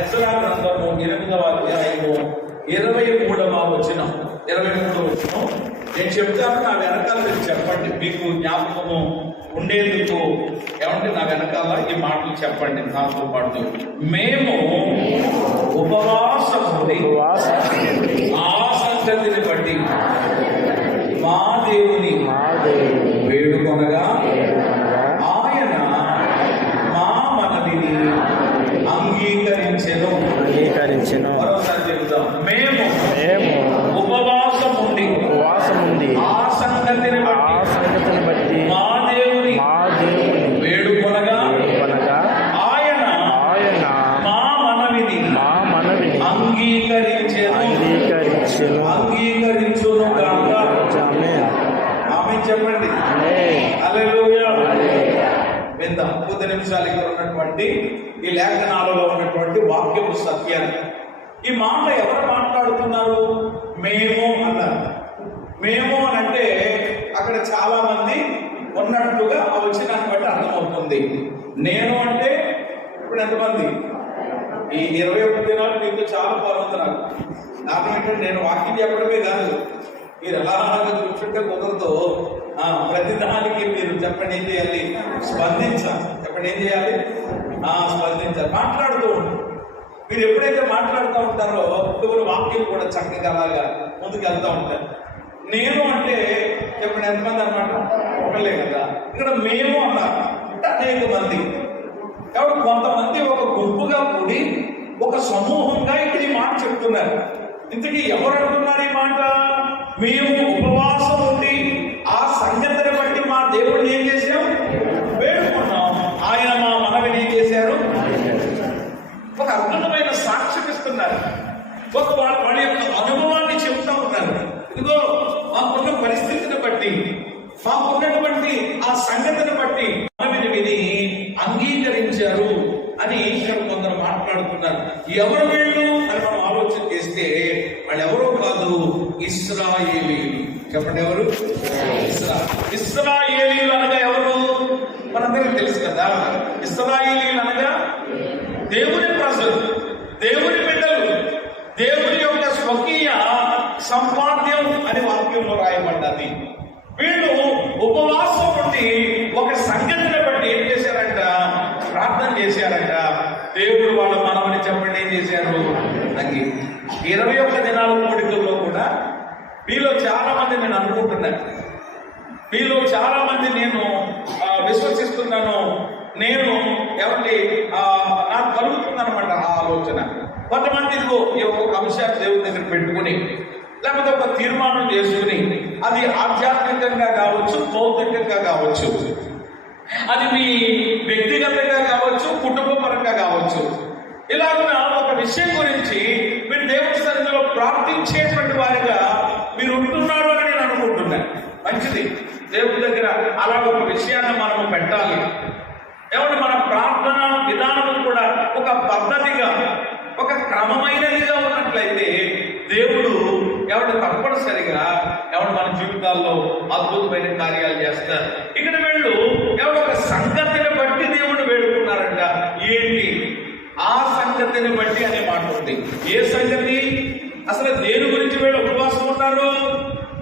Ezra గ్రంథము 8వ అధ్యాయము 23వ వచనం. నేను చెప్తాను, నా వెనకాల మీరు చెప్పండి. మీకు జ్ఞాపకము ఉండేందుకు ఏమంటే నా వెనకాల ఈ మాటలు చెప్పండి నాతో పాటు. మేము ఉపవాసం ఆ సంగతిని బట్టి మా దేవుని వేడుకొనగా ఆయన మా మనవిని అంగీకరించెను. మరోసారి చెబుతాం, మేము ఉపవాసం ఉండి ఆ సంగతిని బట్టి మా దేవుని వేడుకొనగా ఆయన మా మనవిని అంగీకరించును గాక. ఆమేన్ చెప్పండి. హల్లెలూయా. ఎంత అద్భుత నిమిషాలు ఇక్కడ ఉన్నటువంటి ఈ లేఖనాలలో ఉన్నటువంటి వాక్యపు సత్యాన్ని. ఈ మాట ఎవరు మాట్లాడుతున్నారు? మేము అన్నారు. మేము అని అంటే అక్కడ చాలా మంది ఉన్నట్టుగా ఆ వచ్చినాన్ని బట్టి అర్థమవుతుంది. నేను అంటే ఇప్పుడు ఎంతమంది? ఈ 21 దినాలు మీకు చాలా బాగుంది. నాకు ఏంటంటే నేను వాక్యం చెప్పడమే కాదు, మీరు ఎలా కూర్చుంటే కుదరదు. ప్రతి దానికి మీరు చెప్పండి ఏం చేయాలి? స్పందించాలి. చెప్పండి ఏం చేయాలి? స్పందించాలి. మాట్లాడుతూ ఉంటారు. మీరు ఎప్పుడైతే మాట్లాడుతూ ఉంటారో ఇప్పుడు వాక్యం కూడా చక్కగా అలాగా ముందుకు వెళ్తూ ఉంటారు. నేను అంటే చెప్పండి ఎంతమంది అన్నమాట? ఒకళ్ళే కదా. ఇక్కడ మేము అన్నారు అంటే అనేక మంది. కాబట్టి కొంతమంది ఒక గుంపుగా కూడి ఒక సమూహంగా ఇక్కడ ఈ మాట చెప్తున్నారు. ఇంతకీ ఎవరు అంటున్నారు ఈ మాట? మేము ఉపవాసం ఉండి ఆ సంగతిని బట్టి మా దేవుడిని ఏం చేశాం? వేడుకున్నాం. ఆయన మా మనవిని ఏం చేశారు? ఒక అద్భుతమైన సాక్ష్యం ఇస్తున్నారు. వాళ్ళ యొక్క అనుభవాన్ని చెప్తా ఉన్నారు. ఇదిగో మాకున్న పరిస్థితిని బట్టి, మాకున్నటువంటి ఆ సంగతిని బట్టి మనవిని విని అంగీకరించారు అని ఇక్కడ కొందరు మాట్లాడుతున్నారు. ఎవరు వీళ్ళు అని మనం ఆలోచన చేస్తే వాళ్ళు ఎవరో కాదు, ఇశ్రాయేలీయులు. చెప్పండి ఎవరు? ఇశ్రాయేలీయులు అనగా ఎవరు? మనందరికీ తెలుసు కదా. ఇశ్రాయేలీయులు అనగా దేవుని ప్రజలు, దేవుని బిడ్డలు, దేవుని యొక్క స్వకీయ సంపాద్యం అని వాక్యంలో రాయబడ్డది. వీళ్ళు ఉపవాసం నుండి ఒక సంగతిని బట్టి ఏం చేశారంట? ప్రార్థన చేశారంట. దేవుడు వాళ్ళ మనమని చెప్పండి ఏం చేశారు? 21 దినాల కోడికల్లో కూడా మీలో చాలా మంది నేను అనుకుంటున్నాను, మీలో చాలా మంది నేను విశ్వసిస్తున్నాను, నేను ఎవరి నాకు కలుగుతుందన్నమాట ఆ ఆలోచన. కొంతమంది ఈ ఒక అంశాన్ని దేవుడి దగ్గర పెట్టుకుని లేకపోతే ఒక తీర్మానం చేసుకుని, అది ఆధ్యాత్మికంగా కావచ్చు, భౌతికంగా కావచ్చు, అది మీ వ్యక్తిగతంగా కావచ్చు, కుటుంబపరంగా కావచ్చు, ఇలాగ ఒక విషయం గురించి మీరు దేవుడి సన్నిధిలో ప్రార్థించేటువంటి వారిగా మీరు ఉంటున్నారు అని నేను అనుకుంటున్నాను. మంచిది. దేవుడి దగ్గర అలా ఒక విషయాన్ని మనము పెట్టాలి. ఎవరు మన ప్రార్థన విధానం కూడా ఒక పద్ధతిగా, ఒక క్రమమైనదిగా ఉన్నట్లయితే దేవుడు ఎవరు తప్పనిసరిగా ఎవరు మన జీవితాల్లో అద్భుతమైన కార్యాలు చేస్తారు. ఇక్కడ వీళ్ళు ఎవరు ఒక సంగతిని బట్టి దేవుడు వేడుకున్నారంట. ఏంటి ఆ సంగతిని బట్టి అనే మాట ఉంది. ఏ సంగతి? అసలు దేని గురించి వీళ్ళు ఉపవాసం ఉన్నారు?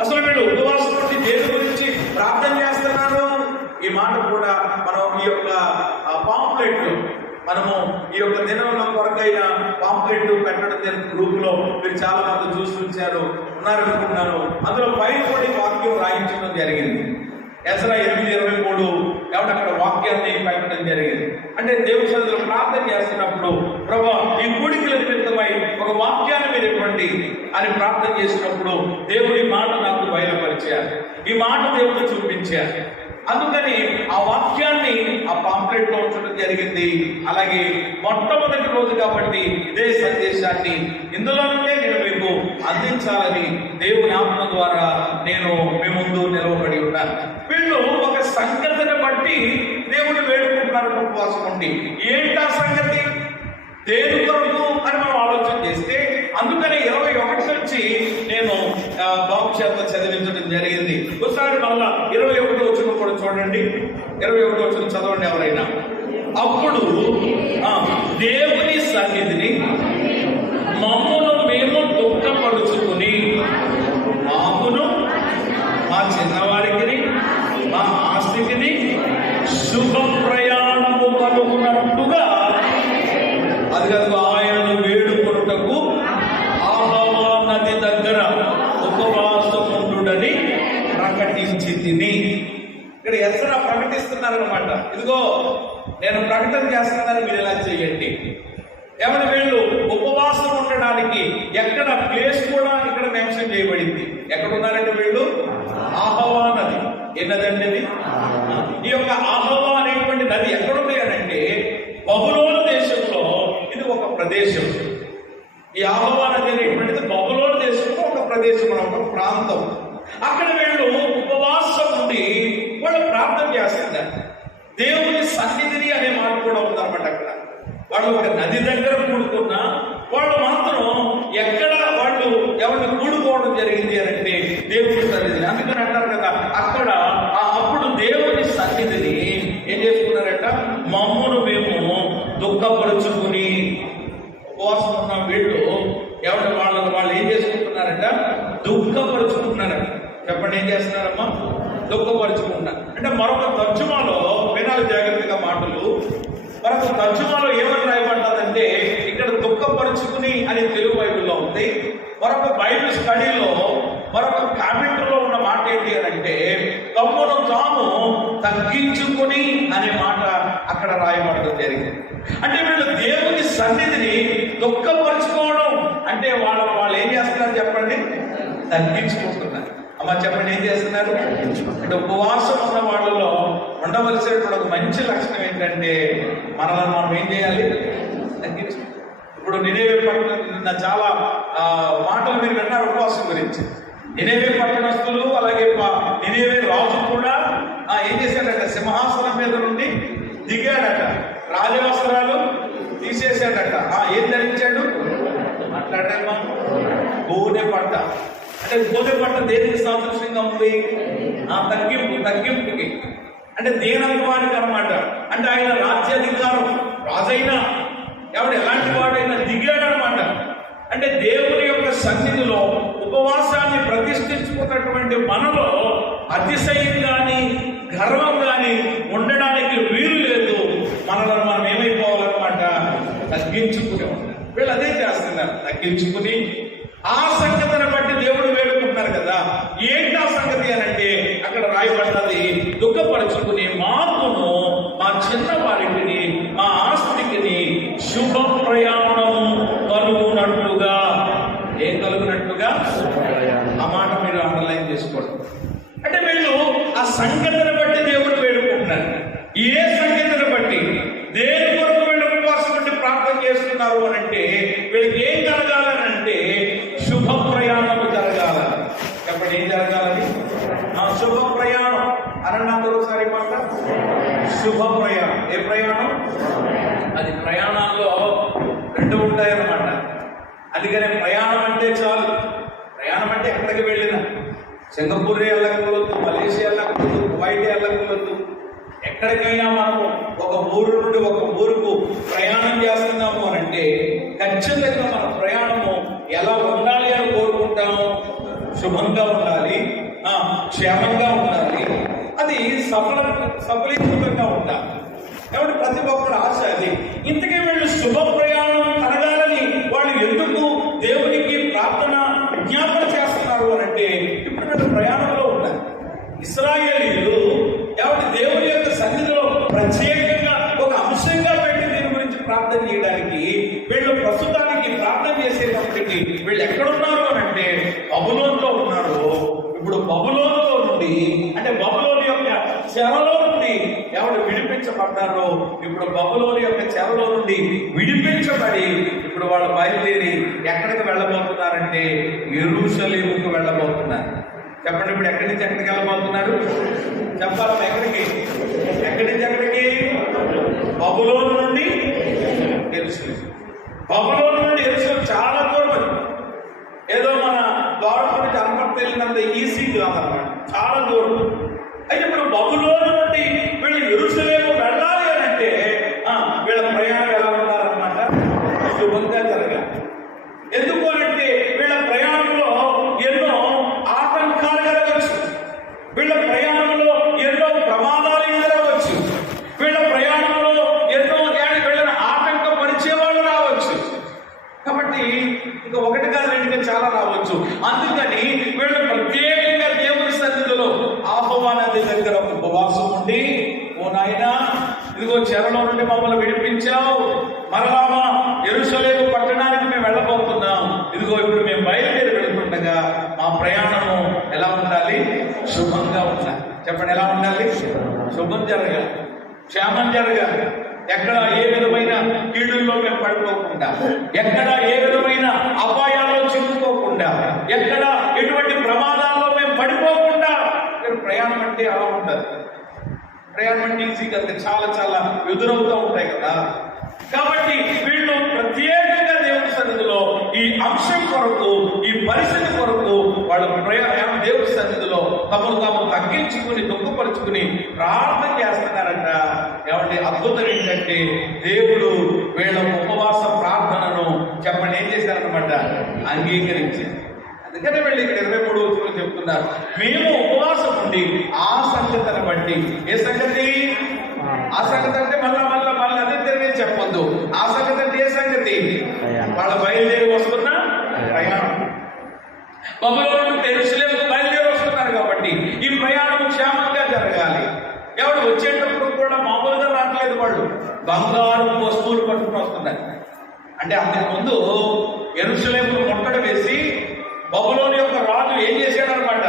అసలు వీళ్ళు ఉపవాసం ఉండి దేని గురించి ప్రార్థన చేస్తున్నారు? ఈ మాట కూడా మనం ఈ యొక్క పాంప్లెట్, మనము ఈ యొక్క దినంలో కొరకైన పాంప్లెట్ పెట్టడం గ్రూప్ లో మీరు చాలా మంది చూస్తుంటారు, ఉన్నారనుకుంటున్నాను. అందులో పైన కూడా వాక్యం రాయించడం జరిగింది. ఎజ్రా 8:23 కాబట్టి అక్కడ వాక్యాన్ని పెట్టడం జరిగింది. అంటే దేవుడి సన్నిధిలో ప్రార్థన చేస్తున్నప్పుడు, ప్రభువా ఈ కూడికల నిమిత్తమై ఒక వాక్యాన్ని మీరు ఇవ్వండి అని ప్రార్థన చేసినప్పుడు దేవుడి మాట నాకు బయలుపరిచారు, ఈ మాట దేవుడు చూపించారు. అందుకని ఆ వాక్యాన్ని ఆ పాంప్లెట్ లో ఉంచడం జరిగింది. అలాగే మొట్టమొదటి రోజు కాబట్టి ఇదే సందేశాన్ని ఇందులో నుండే నేను మీకు అందించాలని దేవుని ఆత్మ ద్వారా నేను మీ ముందు నిలవబడి ఉన్నాను. వీళ్ళు ఒక సంగతిని బట్టి దేవుడు వేడుకుంటున్నారు ఉపవాసం ఉండి. ఏంటా సంగతి? దేని కొరకు అని మనం ఆలోచన చేస్తే, అందుకని 21 నుంచి నేను బాబు చేత చదివించడం జరిగింది. ఒకసారి మళ్ళా 21 వచనం కూడా చూడండి. 21 వచనం చదవండి ఎవరైనా. అప్పుడు దేవుని సన్నిధిని మమ్మును మేము దుఃఖపరుచుకుని మాకును మా చిన్నవారికి మా ఆస్తికి శుభ ప్రయాణము కలుగునట్టుగా అది కాదు ఆయనను వేడుకొనుటకు ఆహవా నది దగ్గర ఉపవాసముండుడని ప్రకటించి తిని. ఇక్కడ ఎస్రా ప్రకటిస్తున్నారనమాట. ఇదిగో నేను ప్రకటన చేస్తున్నాను, మీరు ఇలా చేయండి. ఏమైనా వీళ్ళు ఉపవాసం ఉండడానికి ఎక్కడ ప్లేస్ కూడా ఇక్కడ మెన్షన్ చేయబడింది. ఎక్కడ ఉన్నారంటే వీళ్ళు ఆహవా నది. ఏ నది అంటే ఈ యొక్క ఆహవా అనేటువంటి నది ఎక్కడుంది అంటే బబులోను దేశంలో ఇది ఒక ప్రదేశం. ఈ ఆహవా నది అనేటువంటిది బబులోను దేశంలో ఒక ప్రదేశం, ఒక ప్రాంతం. అక్కడ వీళ్ళు ఉపవాసం ఉండి వాళ్ళు ప్రార్థన చేస్తున్నారు. దేవుని సన్నిధిని అనే మాట కూడా ఉందన్నమాట. అక్కడ వాళ్ళు ఒక నది దగ్గర కూడుకున్నా వాళ్ళు మాత్రం ఎక్కడ వాళ్ళు ఎవరిని కూడుకోవడం జరిగింది అని అంటే దేవుని సన్నిధిని. అందుకని అంటారు కదా అక్కడ అప్పుడు దేవుని సన్నిధిని ఏం చేసుకున్నారంట, మమ్మును మేము దుఃఖపరుచుకుని. ఉపవాసం ఉన్న వీళ్ళు ఎవరి వాళ్ళు ఏం చేసుకుంటున్నారంట, దుఃఖపరుచుకుంటున్నారంట. చెప్పండి, ఏం చేస్తున్నారమ్మా? దుఃఖపరుచుకుంటున్నారు. అంటే మరొక తర్జుమాలో వినాలి జాగ్రత్తగా మాటలు. మరొక తర్జుమాలో ఏమని రాయబడ్డదంటే ఇక్కడ దుఃఖపరుచుకుని అని తెలుగు బైబిల్లో ఉంది. మరొక బైబిల్ స్టడీలో మరొక కామెంట్లో ఉన్న మాట ఏంటి అని అంటే తమ్మును తాము తగ్గించుకుని అనే మాట అక్కడ రాయబడడం జరిగింది. అంటే వీళ్ళు దేవుని సన్నిధిని దుఃఖపరుచుకోవడం అంటే వాళ్ళు ఏం చేస్తున్నారు చెప్పండి, తగ్గించుకుంటున్నారు. అమ్మ చెప్పండి, ఏం చేస్తున్నారు అంటే ఉపవాసం ఉన్న వాళ్ళలో ఉండవలసినటువంటి ఒక మంచి లక్షణం ఏంటంటే మనల్ని మనం ఏం చేయాలి, తగ్గించు. ఇప్పుడు నినేవే పట్టణ చాలా మాటలు మీరు విన్నారు ఉపవాసం గురించి. నినేవే పట్టణస్తులు అలాగే నినేవే రాజు కూడా ఏం చేశాడట, సింహాసనం మీద నుండి దిగాడట, రాజవస్త్రాలు తీసేశాడట. ఏం ధరించాడు, మాట్లాడేమా, గోనె పట్ట. అంటే గోనె పట్ట దేనికి సాదృశ్యంగా ఉంది, తగ్గింపుకి అంటే దీనత్వానికి అనమాట. అంటే ఆయన రాజ్యాధికారం రాజైనా ఎవడు ఎలాంటి వాడైనా దిగాడనమాట. అంటే దేవుని యొక్క సన్నిధిలో ఉపవాసాన్ని ప్రతిష్ఠించుకున్నటువంటి మనలో అతిశయం కానీ గర్వం కానీ ఉండడానికి వీలు లేదు. మనలో మనం ఏమైపోవాలన్నమాట, తగ్గించుకునే ఉంటాం. వీళ్ళు అదే చేస్తున్నారు, తగ్గించుకుని. ఆ సంగతిని బట్టి దేవుడు వేడుకుంటున్నారు కదా. ఏంటి ఆ సంగతి అని అంటే అక్కడ రాయబడ్డది, దుఃఖపరుచుకుని మాకును మా చిన్నవారికి మా ఆస్తికి శుభ ప్రయాణం కలుగునట్లుగా. ఏం కలుగునట్లుగా? ఆ మాట మీరు అండర్లైన్ చేసుకోండి. అంటే వీళ్ళు ఆ సంగతిని బట్టి దేవుడు వేడుకుంటున్నారు. ఏ సంగతిని బట్టి, దేని కొరకు వీళ్ళు ఉపవాసం ఉండి ప్రార్థన చేస్తున్నారు అని అంటే వీళ్ళకి ఏం జరగాలని అంటే శుభ ప్రయాణం జరగాలని. చెప్పండి, ఏం జరగాలని? శుభ ప్రయాణం అనండి అందరూ సరి మాట. శుభ ప్రయాణం. ఏ ప్రయాణం? అది ప్రయాణాల్లో రెండు ఉంటాయన్నమాట. అందుకనే ప్రయాణం అంటే చాలు. ప్రయాణం అంటే ఎక్కడికి వెళ్ళినా, సింగపూర్ వెళ్ళకూడదు, మలేషియా వెళ్ళకూడదు, కువైట్ వెళ్ళకూడదు, ఎక్కడికైనా మనము ఒక ఊరు నుండి ఒక ఊరుకు ప్రయాణం చేస్తున్నాము అని అంటే ఖచ్చితంగా మన ప్రయాణము ఎలా ఉండాలి అని కోరుకుంటాము. శుభంగా ఉండాలి, క్షేమంగా ఉండాలి, అది సఫలీకృతంగా ఉండాలి. కాబట్టి ప్రతి ఒక్కరు ఆశ అది. ఇంతకీ వీళ్ళు శుభ ప్రయాణం కలగాలని వాళ్ళు ఎందుకు దేవునికి ప్రార్థన విజ్ఞాపన చేస్తున్నారు అని అంటే ఇప్పుడు వీళ్ళు ప్రయాణంలో ఉన్నారు. ఇశ్రాయేలీయులు కాబట్టి దేవుని యొక్క సన్నిధిలో ప్రత్యేకంగా ఒక అంశంగా పెట్టి దీని గురించి ప్రార్థన చేయడానికి వీళ్ళు ప్రస్తుతానికి ప్రార్థన చేసేటప్పటికి వీళ్ళు ఎక్కడున్నారు అని అంటే బబులోనులో ఉన్నారు. ఇప్పుడు బబులోనులో నుండి అంటే బబులోను యొక్క చెరలో నుండి ఎవరు విడిపించబడ్డారో ఇప్పుడు బబులోను యొక్క చెరలో నుండి విడిపించబడి ఇప్పుడు వాళ్ళు బయలుదేరి ఎక్కడికి వెళ్ళబోతున్నారంటే యెరూషలేముకు వెళ్ళబోతున్నారు. చెప్పండి, ఇప్పుడు ఎక్కడి నుంచి ఎక్కడికి వెళ్ళబోతున్నారు చెప్పాలి. ఎక్కడి నుంచి ఎక్కడికి? బబులోను నుండి యెరూషలేము. బబులోను నుండి యెరూషలేము చాలా దూరం. అది ఏదో మన ద్వారం నుంచి అనపర్తి వెళ్ళినంత ఈజీ కాదన్నమాట, చాలా దూరం. అయితే ఇప్పుడు బబులోను నుండి వీళ్ళు యెరూషలేము వెళ్ళాలి అని అంటే శుభంగా జరగాలి. ఎందుకు అంటే వీళ్ళ ప్రయాణంలో ఎన్నో ఆటంకాలు కలగవచ్చు, వీళ్ళ ప్రయాణంలో ఎన్నో ప్రమాదాలు ఎదురవచ్చు, వీళ్ళ ప్రయాణంలో ఎన్నో వీళ్ళని ఆటంకపరిచే వాళ్ళు రావచ్చు. కాబట్టి ఇంకా ఒకటి కాదు రెండుగా చాలా రావచ్చు. అందుకని వీళ్ళు ప్రత్యేకంగా దేవుని సన్నిధిలో ఆహ్వానాది దగ్గర ఉపవాసం ఉండి, ఓ నాయనా ఇదిగో చెరలో నుండి మమ్మల్ని విడిపించావు, మరలా మా యెరూషలేము పట్టణానికి మేము వెళ్ళబోతున్నాం, ఇదిగో ఇప్పుడు మేము బయలుదేరి వెళ్తుండగా మా ప్రయాణము ఎలా ఉండాలి? శుభంగా ఉండాలి. చెప్పండి, ఎలా ఉండాలి? శుభం జరగాలి, క్షేమం జరగాలి. ఎక్కడ ఏ విధమైన కీడుల్లో మేము పడిపోకుండా, ఎక్కడ ఏ విధమైన అపాయాల్లో చిక్కుకోకుండా, ఎక్కడ ఎటువంటి ప్రమాదాల్లో మేము పడిపోకుండా. ప్రయాణం అంటే అలా ఉంటుంది. ప్రయాణం అంటే ఈజీ కదా, చాలా చాలా ఎదురవుతూ ఉంటాయి కదా. కాబట్టి వీళ్ళు ప్రత్యేకంగా దేవుని సన్నిధిలో ఈ అంశం కొరకు, ఈ పరిస్థితి కొరకు వాళ్ళ ప్రయాణం దేవుని సన్నిధిలో తమను తాము తగ్గించుకుని దుఃఖపరుచుకుని ప్రార్థన చేస్తున్నారంట. ఏమంటే అద్భుతం ఏంటంటే దేవుడు వీళ్ళ ఉపవాస ప్రార్థనను చెప్పండి ఏం చేశారనమాట? అంగీకరించారు. అందుకనే వీళ్ళు ఇక్కడ 23 వచనంలో చెప్తున్నారు, మేము ఉపవాసం ఉండి ఆ సంగతిని బట్టి. ఏ సంగతి? ఆ సంగతి అంటే మళ్ళా అదే తెలియ చెప్పొద్దు. ఆ సంగతి అంటే ఏ సంగతి? వాళ్ళ బయలుదేరి వస్తున్న ప్రయాణం. బబులోను నుండి యెరూషలేముకు బయలుదేరి వస్తున్నారు కాబట్టి ఈ ప్రయాణం క్షేమంగా జరగాలి. ఎవరు వచ్చేటప్పుడు కూడా మామూలుగా రావట్లేదు, వాళ్ళు బంగారు వస్తువులు పట్టుకుని వస్తున్నారు. అంటే అంతకుముందు యెరూషలేమును ముట్టడి వేసి బబులోను యొక్క రాజు ఏం చేశాడనమాట?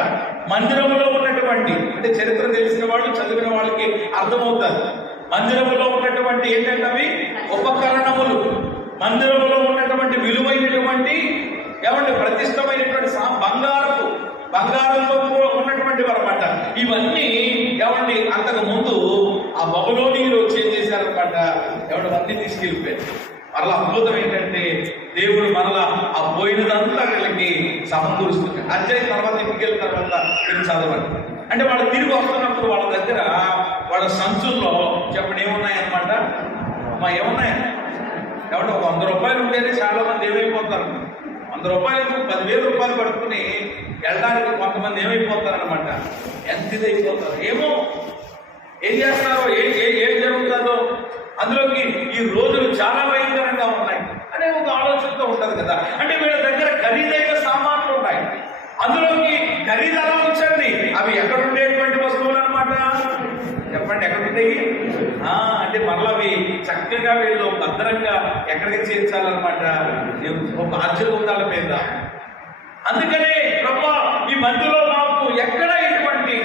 మందిరంలో ఉన్నటువంటి, అంటే చరిత్ర తెలిసిన వాళ్ళు చదివిన వాళ్ళకి అర్థమవుతారు, మందిరంలో ఉన్నటువంటి ఏంటంటే అవి ఉపకరణములు, మందిరంలో ఉన్నటువంటి విలువైనటువంటి ఏమంటే ప్రతిష్టమైనటువంటి బంగారంలో ఉన్నటువంటి అనమాట. ఇవన్నీ ఏమండి అంతకు ముందు ఆ బబులోనీయులు వచ్చి ఏం చేశారనమాట? అన్నీ తీసుకెళ్ళిపోయారు. మరలా అద్భుతం ఏంటంటే దేవుడు మరలా ఆ పోయినదంతా వీళ్ళకి సమకూరుస్తుంది. అధ్యాయం తర్వాత ఇంటికి వెళ్ళిన తర్వాత మీరు చదవండి. అంటే వాళ్ళు తిరిగి వస్తున్నప్పుడు వాళ్ళ దగ్గర వాళ్ళ సంచుల్లో చెప్పండి ఏమున్నాయన్నమాట? ఏమున్నాయి? కాబట్టి ఒక 100 రూపాయలు ఉంటేనే చాలా మంది ఏమైపోతారు, 100 రూపాయలు 10,000 రూపాయలు పట్టుకుని వెళ్ళడానికి కొంతమంది ఏమైపోతారనమాట? ఎంత ఇదైపోతారు, ఏం చేస్తారో, ఏం జరుగుతుందో. అందులోకి ఈ రోజులు చాలా భయంకరంగా ఉన్నాయి అనే ఒక ఆలోచనతో ఉంటుంది కదా. అంటే వీళ్ళ దగ్గర ఖరీదైన సామాన్లు ఉన్నాయి, అందులోకి ఖరీదు అలా ఉంచండి. అవి ఎక్కడ ఉండేటువంటి వస్తువులు అనమాట? చెప్పండి, ఎక్కడ ఉంటాయి? అంటే మరలా అవి చక్కగా వీళ్ళు భద్రంగా ఎక్కడికి చేర్చాలన్నమాట? బాధ్యత మీద. అందుకనే ప్రభా ఈ మధ్యలో మాకు ఎక్కడ ఇటువంటి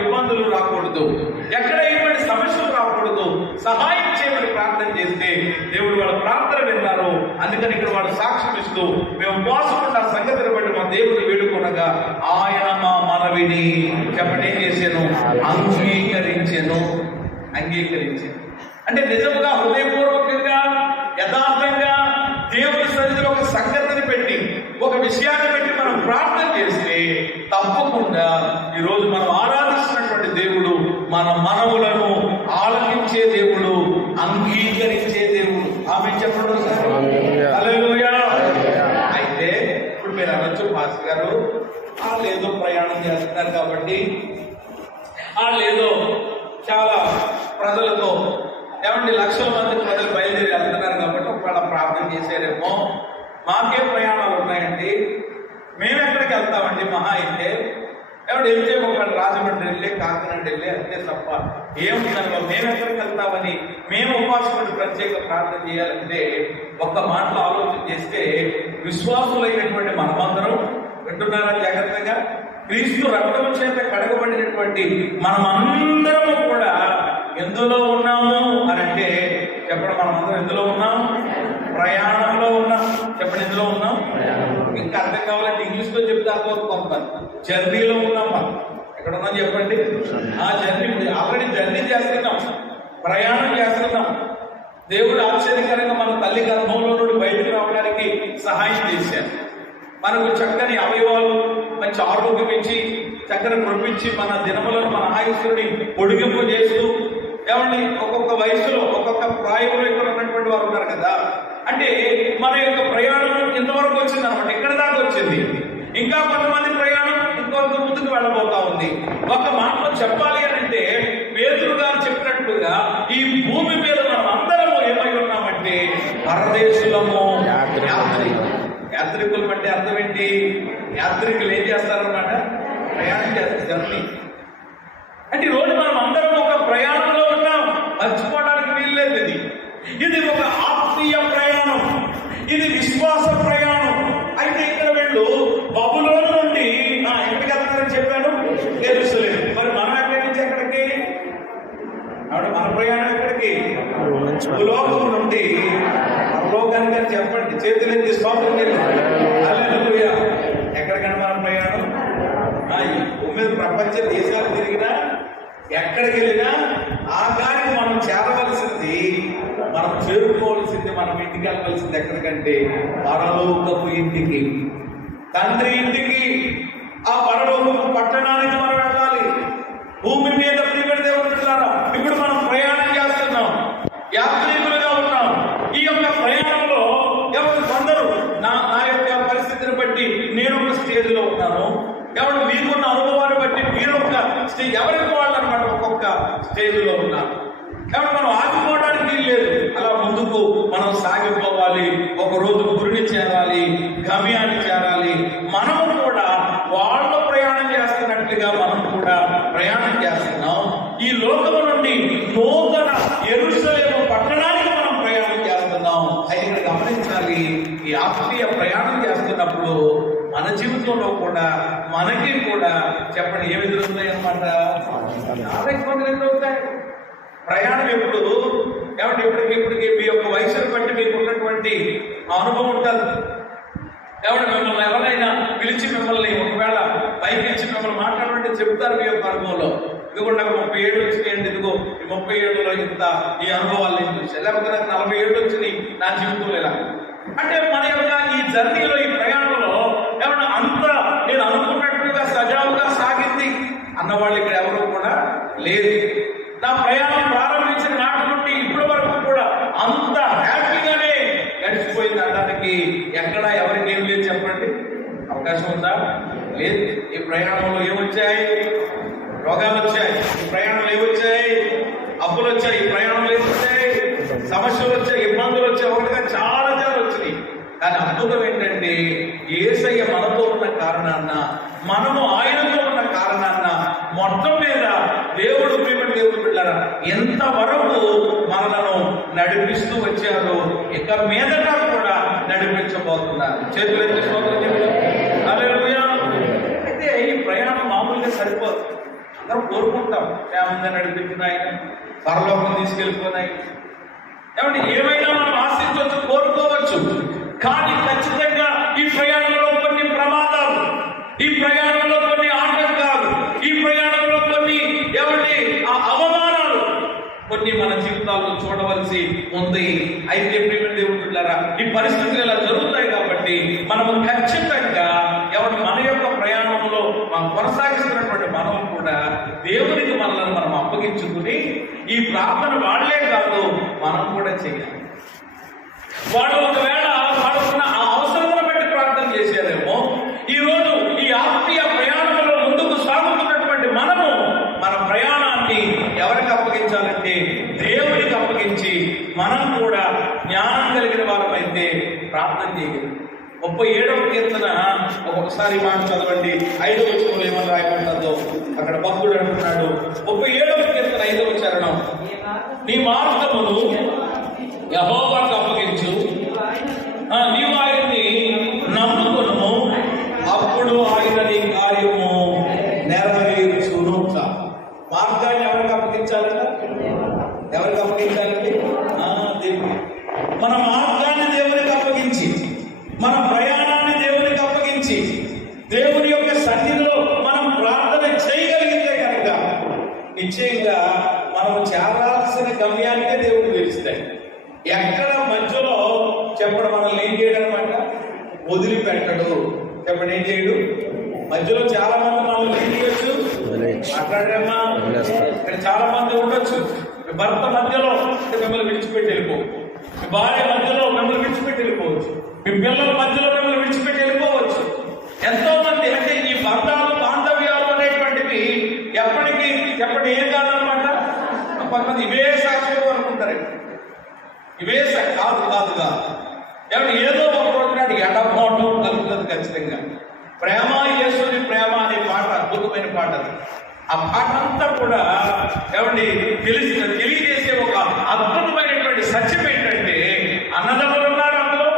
ఇబ్బందులు రాకూడదు, ఎక్కడ ఇటువంటి సమస్యలు రాకూడదు, సహాయం చేయమని ప్రార్థన చేస్తే దేవుడు వాళ్ళ ప్రార్థన విన్నారు. అందుకని ఇక్కడ వాడు సాక్ష్యం ఇస్తూ మేము ఉపవాసకుండా సంగతిని బట్టి మా దేవుడు వేడుకొనగా ఆయన మా మనవిని చెప్పండి ఏం చేశాను? అంగీకరించాను. అంటే నిజముగా హృదయపూర్వకంగా యథార్థంగా దేవుడి సన్నిధిలో ఒక సంగతిని పెట్టి, ఒక విషయాన్ని పెట్టి మనం ప్రార్థన చేస్తే తప్పకుండా ఈరోజు మనం ఆరాధిస్తున్నటువంటి దేవుడు మన మనవులను ఆలకించే దేవుడు, అంగీకరించే దేవుడు. ఆమె చెప్పడం హల్లెలూయా. అయితే ఇప్పుడు మీరు అనొచ్చు, పాస్టర్ గారు వాళ్ళు ఏదో ప్రయాణం చేస్తున్నారు కాబట్టి, వాళ్ళు ఏదో చాలా ప్రజలతో ఏమంటే లక్షల మంది ప్రజలు బయలుదేరి వెళ్తున్నారు కాబట్టి ఒకవేళ ప్రార్థన చేసేరేమో. మాకే ప్రయాణాలు ఉన్నాయండి, మేము ఎక్కడికి వెళ్తామండి? మహా అయితే ఏమంటే వెళ్తే ఒకవేళ రాజమండ్రి వెళ్ళి, కాకినాడ వెళ్ళి అంతే తప్ప ఏముందనుకో. మేము ఎక్కడికి వెళ్తామని మేము ఉపవాసం ప్రత్యేక ప్రార్థన చేయాలంటే ఒక్క మాటలో ఆలోచన చేస్తే, విశ్వాసులైనటువంటి మనమందరం వింటున్నారా జాగ్రత్తగా? క్రీస్తు రక్తము చేత కడగబడినటువంటి మనమందరము కూడా ఎందులో ఉన్నాము అని అంటే చెప్పండి, మనమందరం ఎందులో ఉన్నాం? ప్రయాణంలో ఉన్నాం. చెప్పండి, ఎందులో ఉన్నాం? ఇంకా అర్థం కావాలంటే ఇంగ్లీష్లో చెప్తే అర్థమవుతుంది. జర్నీలో ఉన్నాం. ఎక్కడ ఉన్నాం చెప్పండి? ఆ జర్నీ, ఆల్రెడీ జర్నీ చేస్తున్నాం, ప్రయాణం చేస్తున్నాం. దేవుడు ఆశ్చర్యకరంగా మన తల్లి గర్భంలో నుండి బయటకు రావడానికి సహాయం చేశారు. మనకు చక్కని అవయవాలు, మంచి ఆరోగ్యం ఇచ్చి, చక్కని కురిపించి, మన దినములను, మన ఆయుష్ని పొడిగింపు చేస్తూ ఏమండి ఒక్కొక్క వయసులో ఒక్కొక్క ప్రాయంలో ఇక్కడ ఉన్నటువంటి వారు ఉన్నారు కదా. అంటే మన యొక్క ప్రయాణం ఇంతవరకు వచ్చింది అనమాట, ఇక్కడ దాకా వచ్చింది. ఇంకా కొంతమంది ప్రయాణం ఇంకొంత ముందుకు వెళ్ళబోతా ఉంది. ఒక మాటలో చెప్పాలి అని అంటే పేతురు గారు చెప్పినట్లుగా ఈ భూమి మీద మనం అందరము ఏమై ఉన్నామంటే పరదేశులము, యాత్రికులు. అంటే అర్థం ఏంటి? యాత్రికులు ఏం చేస్తారన్నమాట, ప్రయాణం చేస్తారు, జర్నీ. అంటే ఈ రోజు మనం అందరం ఒక ప్రయాణంలో ఉన్నాం, మర్చిపోవడానికి వీల్లేదు. ఇది ఒక ఆత్మీయ ప్రయాణం, ఇది విశ్వాస ప్రయాణం. అయితే ఇక్కడ వీళ్ళు బబులోను నుండి ఎక్కడికి వెళ్తారని చెప్పాను, యెరూషలేము. మరి మనం ఎక్కడి నుంచి ఎక్కడికి? మన ప్రయాణం ఎక్కడికి? భూలోకం నుండి పరలోకానికి అని చెప్పండి, చేతులెత్తి స్తోత్రం చేయండి. హల్లెలూయా. ఎక్కడికన్నా మన ప్రయాణం? భూమి మీద ప్రపంచ దేశాలు తిరిగినా, ఎక్కడికి వెళ్ళినా ఆఖరికి మనం చేరవలసింది, మనం చేరుకోవాల్సింది, మనం ఇంటికి వెళ్ళవలసింది ఎక్కడికంటే పరలోకపు ఇంటికి, తండ్రి ఇంటికి. ఆ పరలోకపు పట్టణానికి మనం వెళ్ళాలి. భూమి మీద ప్రియమైన దేవుడు బిడ్డలారా, ఇప్పుడు మనం ప్రయాణం చేస్తున్నాం, యాత్రికులుగా ఉన్నాం. ఈ యొక్క ప్రయాణంలో ఎవరు కొందరు నా యొక్క పరిస్థితిని బట్టి నేను ఒక స్టేజ్ లో ఉన్నాను, ఎవరు మీకున్న అనుభవాన్ని బట్టి మీరు ఒక స్టేజ్, ఎవరికి వాళ్ళు అనమాట ఒక్కొక్క స్టేజ్ లో ఉన్నారు. కాబట్టి మనం ఆగిపోవడానికి లేదు, అలా ముందుకు మనం సాగిపోవాలి. ఒక రోజు గురిని చేరాలి, గమ్యాన్ని చేరాలి. మనము కూడా వాళ్ళు ప్రయాణం చేస్తున్నట్లుగా మనం కూడా ప్రయాణం చేస్తున్నాం. ఈ లోకము నుండి నూతన యెరూషలేము పట్టణానికి మనం ప్రయాణం చేస్తున్నాం. అయితే ఇక్కడ గమనించాలి, ఈ ఆత్మీయ ప్రయాణం చేస్తున్నప్పుడు మన జీవితంలో కూడా మనకి కూడా చెప్పండి ఏమి ఎదురవుతాయి అన్నమాట, చాలా ఇబ్బందులు ఎదురవుతాయి. ప్రయాణం ఎప్పుడు ఏమంటే ఇప్పటికి మీ యొక్క వయసును బట్టి మీకు ఉన్నటువంటి అనుభవం ఉంటుంది. ఏమంటే మిమ్మల్ని ఎవరైనా పిలిచి మిమ్మల్ని ఒకవేళ పైకి ఇచ్చి మిమ్మల్ని మాట్లాడమంటే చెప్తారు మీ యొక్క అనుభవంలో, ఇదిగో నాకు 30 ఏళ్ళు వచ్చినాయండి, ఇదిగో ఈ 30 ఏళ్ళలో ఇంత ఈ అనుభవాలు నేను చూసాను, లేకపోతే నాకు 40 ఏళ్ళు వచ్చినాయి నా జీవితంలో ఇలా. అంటే మన యొక్క ఈ జర్నీలో, ఈ ప్రయాణంలో ఏమన్నా అంత నేను అనుకున్నట్లుగా సజావుగా సాగింది అన్నవాళ్ళు ఇక్కడ ఎవరు కూడా లేదు. నా ప్రయాణం ప్రారంభించిన నాటి నుండి ఇప్పటి వరకు కూడా అంత హ్యాపీగానే గడిచిపోయింది అనడానికి ఎక్కడ ఎవరికి ఏం లేదు చెప్పండి, అవకాశం ఉందా? లేదు. ఈ ప్రయాణంలో ఏమొచ్చాయి? రోగాలు వచ్చాయి. ఈ ప్రయాణంలో ఏమొచ్చాయి? అప్పులు వచ్చాయి. ఈ ప్రయాణంలో ఏమొచ్చాయి? సమస్యలు వచ్చాయి, ఇబ్బందులు వచ్చాయి, ఒకటిగా చాలా వచ్చినాయి. కానీ అద్భుతం ఏంటంటే యేసయ్య మనతో ఉన్న కారణాన్న, మనము ఆయనతో ఉన్న కారణాన్న మొత్తం మీద దేవుడు ప్రియమైన దేవుడు బిడ్డలారా ఎంతవరకు మనలను నడిపిస్తూ వచ్చారు, ఇక మీదట కూడా నడిపించబోతున్నారు. చేతులు ఎత్తి స్తోత్రం చెప్పండి. హల్లెలూయా. అయితే ఈ ప్రయాణం మామూలుగా సరిపోదు. అందరం కోరుకుంటాం క్షేమంగా నడిపించిన ఆయన, పరలోకం తీసుకెళ్ళిపోయినాయి. ఏమంటే ఏమైనా మనం ఆశించవచ్చు, కోరుకోవచ్చు. కానీ ఖచ్చితంగా ఈ ప్రయాణంలో కొన్ని ప్రమాదాలు, ఈ ప్రయాణంలో కొన్ని ఆటంకాలు, ఈ ప్రయాణంలో కొన్ని ఏమంటే ఆ అవమానాలు కొన్ని మన జీవితాల్లో చూడవలసి ఉంది. అయితే ప్రియమైన దేవుడు బిడ్డలారా ఈ పరిస్థితులు ఇలా జరుగుతాయి కాబట్టి మనము ఖచ్చితంగా మన యొక్క ప్రయాణంలో మనం కొనసాగిస్తున్నటువంటి మనం కూడా దేవునికి మనల్ని మనం అప్పగించుకుని ఈ ప్రార్థన వాళ్లే కాదు మనం కూడా చేయాలి. వాడు ఒకవేళ వాడుకున్న ఆ అవసరమును బట్టి ప్రార్థన చేశారేమో, ఈ రోజు ఈ ఆత్మీయ ప్రయాణంలో ముందుకు సాగుతున్నటువంటి మనము మన ప్రయాణాన్ని ఎవరికి అప్పగించాలంటే దేవుడికి అప్పగించి మనం కూడా జ్ఞానం కలిగిన వారమైతే ప్రార్థన చేయగలం. 37వ కీర్తన ఒక్కొక్కసారి మాట చదవండి. 5వ వచనంలో ఏమని రాయబడిందో అక్కడ భక్తుడు అంటున్నాడు. 37వ కీర్తన 5వ చరణం, నీ మార్గమును యెహోవాకు అప్పగించు, నీవు ఆయన్ని నమ్ముకొను, అప్పుడు ఆయన నీ కార్యము నెరవేర్చును. మార్గాన్ని ఎవరికి అప్పగించాలంట? ఎవరికి అప్పగించాలండి? దేవుడు. మన మార్గాన్ని దేవునికి అప్పగించి, మన ప్రయాణాన్ని దేవునికి అప్పగించి, దేవుని యొక్క సన్నిధిలో మనం ప్రార్థన చేయగలిగితే కనుక నిశ్చయంగా మనము చేరాల్సిన గమ్యానికే దేవుడు తెలుస్తాయి. ఎక్కడ మధ్యలో చెప్పడం మనల్ని ఏం చేయడం అనమాట, వదిలిపెట్టడు. చెప్పండి, ఏం చేయడు? మధ్యలో చాలా మంది మనల్ని ఏం చేయొచ్చు, మాట్లాడమ్మా, ఇక్కడ చాలా మంది ఉండొచ్చు, భర్త మధ్యలో మిమ్మల్ని విడిచిపెట్టి వెళ్ళిపోవచ్చు, మీ భార్య మధ్యలో మిమ్మల్ని విడిచిపెట్టి వెళ్ళిపోవచ్చు, మీ పిల్లల మధ్యలో మిమ్మల్ని విడిచిపెట్టి వెళ్ళిపోవచ్చు. ఎంతో మంది అంటే ఈ బంధాలు బాంధవ్యాలు అనేటువంటివి ఎప్పటికీ ఎప్పటి ఏం కాదనమాట. కొంతమంది ఇవే సాక్షులు అనుకుంటారు, ఇవే కాదుగా ఏమంటే ఏదో ఒక రోజు నాడు ఎడబాటు కలుగుతుంది ఖచ్చితంగా. ప్రేమ యేసుని ప్రేమ అనే పాట అద్భుతమైన పాట. అది ఆ పాట అంతా కూడా ఏమండి తెలియజేసే ఒక అద్భుతమైనటువంటి సత్యం ఏంటంటే అన్నదమ్ములు ఉన్నారు, అందులో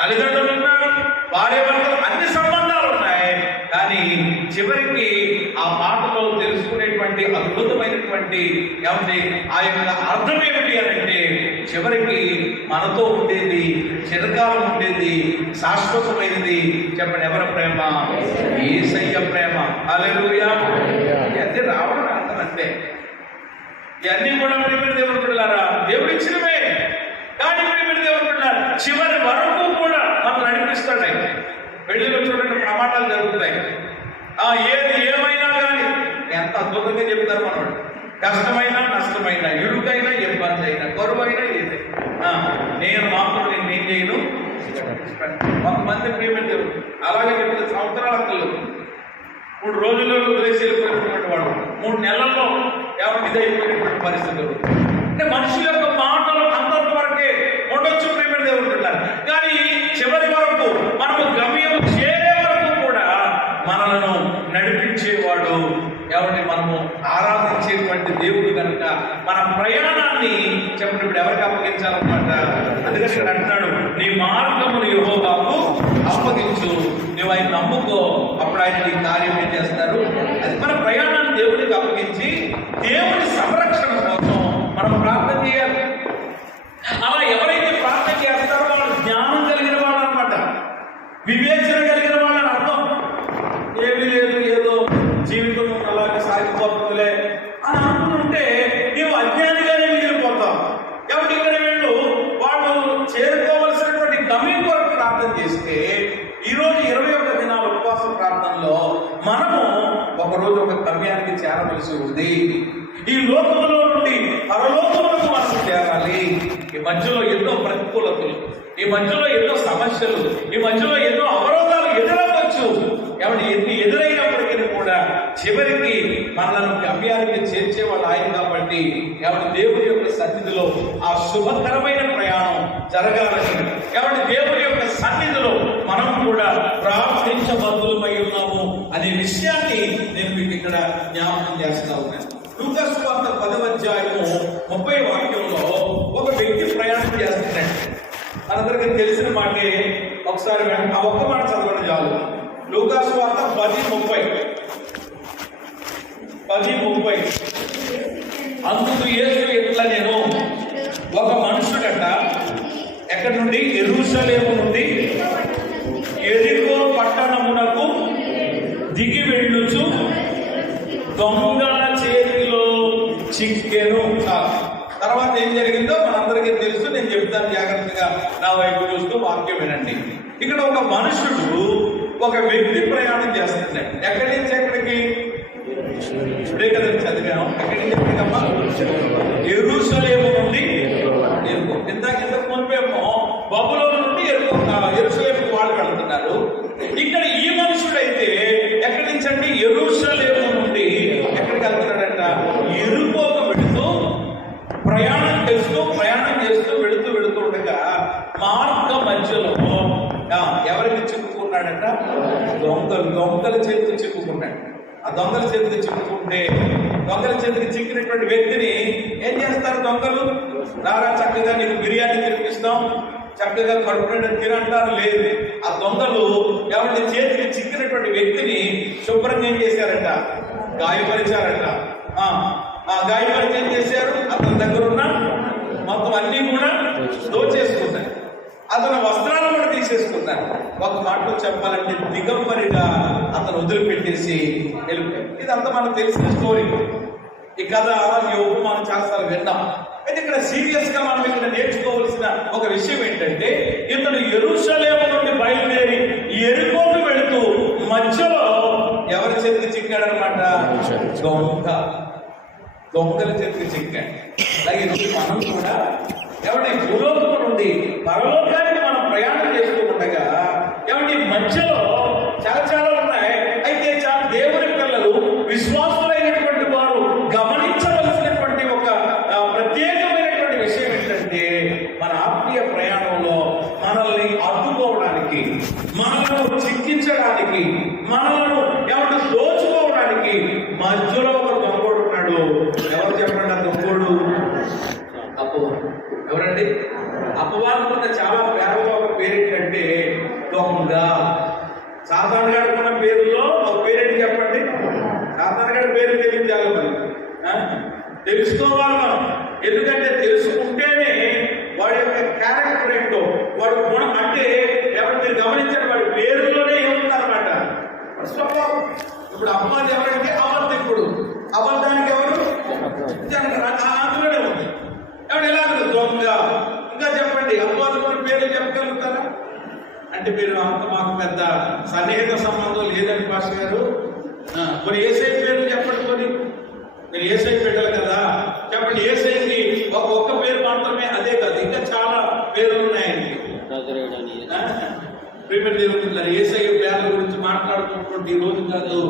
తల్లిదండ్రులు ఉన్నారు, భార్య భర్తలు అన్ని సంబంధాలు ఉన్నాయి. కానీ చివరికి ఆ పాటలో తెలుసుకునేటువంటి అద్భుతమైనటువంటి ఏమంటే ఆ యొక్క అర్థం ఏమిటి అని అంటే చివరికి మనతో ఉండేది, చిరకాలం ఉండేది, శాశ్వతమైనది. చెప్పండి, ఎవరి ప్రేమ? యేసయ్య ప్రేమ. హల్లెలూయా. ఇవన్నీ రావడం అర్థం అంతే. ఇవన్నీ కూడా ప్రియమైన దేవుని బిడ్డలారా దేవుడు ఇచ్చినవే. కానీ ప్రియమైన దేవుని బిడ్డలారా చివరి వరకు కూడా మనం నడిపిస్తాడు. ఆయన పెళ్లిలో చూడండి ప్రమాణాలు జరుగుతాయి. ఏది ఏమైనా కానీ ఎంత అద్భుతంగా చెప్తారు మనవాడు. కష్టమైనా నష్టమైనా, ఇరుకైనా ఇబ్బంది అయినా, కరువైనా ఏదైనా నేను మాత్రం నేను ఏం చేయను. కొంతమంది ప్రియమైన దేవుడు అలాగే చెప్తే సంవత్సరాల అక్కలు 3 రోజుల్లో వదిలేసి వెళ్ళిపోయినటువంటి వాడు 3 నెలల్లో ఎవరి ఇదైపోయినటువంటి పరిస్థితులు. అంటే మనుషుల యొక్క మాటలు అంతటి వరకే ఉండొచ్చు ప్రియమైన దేవుడు ఉంటారు. కానీ చివరి వరకు మనము గమ్యం చేరే వరకు కూడా మనలను నడిపించేవాడు ఎవరిని మనము ఆరాధించేటువంటి దేవుడు కనుక మన ప్రయాణాన్ని చెప్పండి ఇప్పుడు ఎవరికి అప్పగించాలన్నమాట. అందుకని ఇక్కడ అంటున్నాడు, నీ మార్గమును యెహోవాకు అప్పగించు, నువ్వు ఆయన నమ్ముకో, అప్పుడు ఆయన నీ కార్యం ఏం చేస్తారు. అది మన ప్రయాణాన్ని దేవుడికి అప్పగించి దేవుడి సంరక్షణ కోసం మనం ప్రార్థన చేయాలి. అలా ఎవరైతే ప్రార్థన చేస్తారో వాళ్ళు జ్ఞానం కలిగిన వాళ్ళు అనమాట, వివేచన కలిగిన వాళ్ళని అర్థం. ఏమీ లేదు, ఏదో జీవితం అలాగే సాగిపోతుందిలే అని అనుకుంటుంటే నీవు అజ్ఞానిగానే మిగిలిపోతావు. కాబట్టి ఇక్కడ వీళ్ళు వాళ్ళు చేరుకోవలసినటువంటి గమ్యం కొరకు ప్రార్థన చేస్తే ఈరోజు 21 దినాల ఉపవాస ప్రార్థనలో మనము ఒకరోజు ఒక గమ్యానికి చేరవలసి ఉంది. ఈ లోకంలో నుండి పరలోకములకు మనం చేరాలి. ఈ మధ్యలో ఎన్నో ప్రతికూలతలు, ఈ మధ్యలో ఎన్నో సమస్యలు, ఈ మధ్యలో ఎన్నో అవరోధాలు ఎదురవచ్చు. ఎవరి ఎన్ని ఎదురైనప్పటికీ కూడా చివరికి మనలను గమ్యానికి చేర్చేవాడు ఆయన. కాబట్టి ఎవరి దేవుడి యొక్క సన్నిధిలో ఆ శుభకరమైన ప్రయాణం జరగాలని, ఎవరి దేవుడి యొక్క సన్నిధిలో మనం కూడా ప్రార్థించబద్ధులమై ఉన్నాము అనే విషయాన్ని నేను మీకు ఇక్కడ జ్ఞాపకం చేస్తా ఉన్నాను. లూకా సువార్త 10వ అధ్యాయము 30వ వాక్యంలో ఒక వ్యక్తి ప్రయాణం చేస్తున్నాడు. మనందరికీ తెలిసిన మాటే. ఒకసారి ఆ ఒక్క మాట చదవడం చాలు. లూకా సువార్త 10:30. అందుకు యేసు ఇట్లా, నేను ఒక మనుషుడట ఎక్కడి నుండి యెరూషలేము నుండి యెరికో పట్టణమునకు దిగి వెళ్ళుచు దొంగల చేతిలో చిక్కెను. తర్వాత ఏం జరిగిందో మనందరికీ తెలుసు. నేను చెప్తాను, జాగ్రత్తగా నా వైపు చూస్తూ వాక్యం వినండి. ఇక్కడ ఒక మనుషుడు, ఒక వ్యక్తి ప్రయాణం చేస్తున్నాడు. ఎక్కడి నుంచి ఎక్కడికి? ఇప్పుడే కదా చదివాం. ఎక్కడి నుంచి ఎక్కడికమ్మా? యెరూషలేము నుండి యెరికో. ఇంతకు మునిపేమో బబులోను నుండి యెరూషలేముకు వాళ్ళు వెళ్తున్నారు. ఇక్కడ ఈ మనుషుడైతే ఎక్కడి నుంచి అండి? యెరూషలేము నుండి ఎక్కడికి వెళ్తున్నాడంట? యెరికోకు వెళుతూ ప్రయాణం చేస్తూ వెళుతూ ఉండగా మార్గ మధ్యలో ఎవరికి చిక్కుకున్నాడంట? దొంగల చేతికి చిక్కుకున్నాడు. ఆ దొంగల చేతికి చిక్కుకుంటే దొంగల చేతికి చిక్కినటువంటి వ్యక్తిని ఏం చేస్తారు దొంగలు? రారా చక్కగా నీకు బిర్యానీ తినిపిస్తాం, చక్కగా కడుపున తినంటారు. లేదు, ఆ దొంగలు ఎవరి చేతికి చిక్కినటువంటి వ్యక్తిని శుభ్రంగా ఏం చేశారంట? గాయపరిచారంట. గాయపరిచి ఏం చేశారు? అతని దగ్గర ఉన్న మొత్తం అన్ని కూడా దోచేసుకున్నారు. అతను వస్త్రాలు కూడా తీసేసుకున్నారు. ఒక మాటలో చెప్పాలంటే దిగంబరిగా అతను వదిలిపెట్టేసి వెళ్ళిపోయాడు. ఇదంతా మనకు తెలిసిన స్టోరీ. ఈ కథ, ఈ ఉపమానం చాలాసార్లు విన్నాం. అయితే ఇక్కడ సీరియస్ గా మనం ఇక్కడ నేర్చుకోవాల్సిన ఒక విషయం ఏంటంటే, ఇతను యెరూషలేము నుండి బయలుదేరి యెరికోకు వెళుతూ మధ్యలో ఎవరి చేతికి చిక్కాడనమాట? దొంగల చేతికి చిక్కాడు. అలాగే మనం కూడా ఎవరి భూలోకం నుండి పరలోకానికి మనం ప్రయాణం చేస్తూ ఉండగా ఎవరి మధ్యలో చాలా చాలా ఉన్నాయి. అయితే చాలా దేవుని పిల్లలు విశ్వాసులైనటువంటి వారు గమనించవలసినటువంటి ఒక ప్రత్యేకమైనటువంటి విషయం ఏంటంటే, మన ఆత్మీయ ప్రయాణంలో మనల్ని అడ్డుకోవడానికి, మనలను చిక్కించడానికి, మనలను ఎవరు దోచుకోవడానికి మధ్యలో ఒక దొంగోడు ఉన్నాడు. ఎవరు చెప్పండి ఆ దొంగోడు? అపవాది. ఎవరండి? అపవాదం ఉన్న చాలా పేరులో ఒక పేరు ఏంటంటే దొంగ. సాధారణంగా ఉన్న పేరులో ఒక పేరేంటి చెప్పండి? సాధారణంగా పేరు తెలియజేయాలి మరి, తెలుసుకోవాలి మనం. ఎందుకంటే తెలుసుకుంటేనే వాడి యొక్క క్యారెక్టర్ ఏంటో, వాడు గుణం అంటే ఎవరు మీరు గమనించారు, వాడి పేరులోనే ఏముందన్నమాట స్వభావం. ఇప్పుడు అపవాది ఎవరంటే అబద్ధికుడు. అబద్ధానికి ఎవరు? అందులోనే ఉంది. ఎవరు ఎలా దొంగ. ఇంకా చెప్పండి, అపవాదం పేర్లు చెప్పగలుగుతారా? అంటే మీరు అంత మాకు పెద్ద సన్నిహిత సంబంధం లేదని పాస్ గారు, కొన్ని ఏసై పేర్లు చెప్పండి. కొన్ని మీరు ఏసై పెట్టాలి కదా, చెప్పండి. ఏసైకి ఒక్క పేరు మాత్రమే, అదే కాదు ఇంకా చాలా పేర్లు ఉన్నాయండి. ప్రేమ దేవుడు ఏసై పేర్ల గురించి మాట్లాడుతున్నటువంటి రోజు కాదు.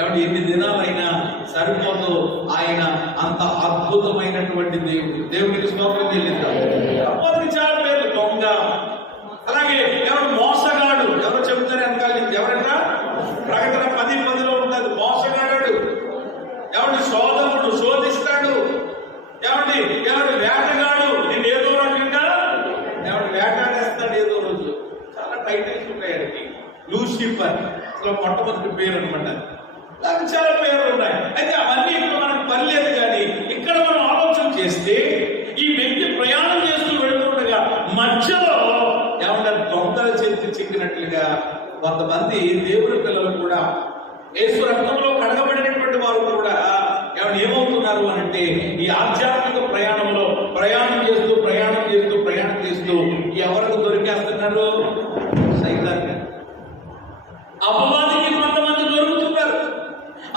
ఎవరి ఎన్ని దినాలైనా సరిపోదు. ఆయన అంత అద్భుతమైనటువంటి దేవుడు. దేవుడికి స్తోత్రం చెల్లించాలి. అప్పటికి చాలా పేర్లు. దొంగ, అలాగే ఎవరు మోసగాడు. ఎవరు చెబుతారు వెనకాల? ఎవరైనా ప్రకటన 10:10 ఉంటుంది. మోసగాడు ఎవరి శోధకుడు, శోధిస్తాడు. ఎవరి వేటగాడు, నేను ఏదో రకంగా ఎవరి వేటాడేస్తాడు ఏదో రోజు. చాలా టైటిల్స్ ఉంటాయి ఆయనకి. లూసిఫర్ అసలు మొట్టమొదటి పేరు అనమాట. దానికి చాలా పేర్లు ఉన్నాయి. అయితే అవన్నీ ఇప్పుడు మనకు పర్లేదు. కానీ ఇక్కడ మనం ఆలోచన చేస్తే ఈ వ్యక్తి ప్రయాణం చేస్తూ వెళ్తుండగా మధ్యలో ఏమన్నా దొంగల చేతి చిక్కినట్లుగా కొంతమంది దేవుని పిల్లలు కూడా యేసు రక్తంలో కడగబడినటువంటి వారు కూడా ఏమవుతున్నారు అని అంటే, ఈ ఆధ్యాత్మిక ప్రయాణంలో ప్రయాణం చేస్తూ ఎవరికి దొరికేస్తున్నారు? సైతానికి, అపవాదికి కొంతమంది దొరుకుతున్నారు.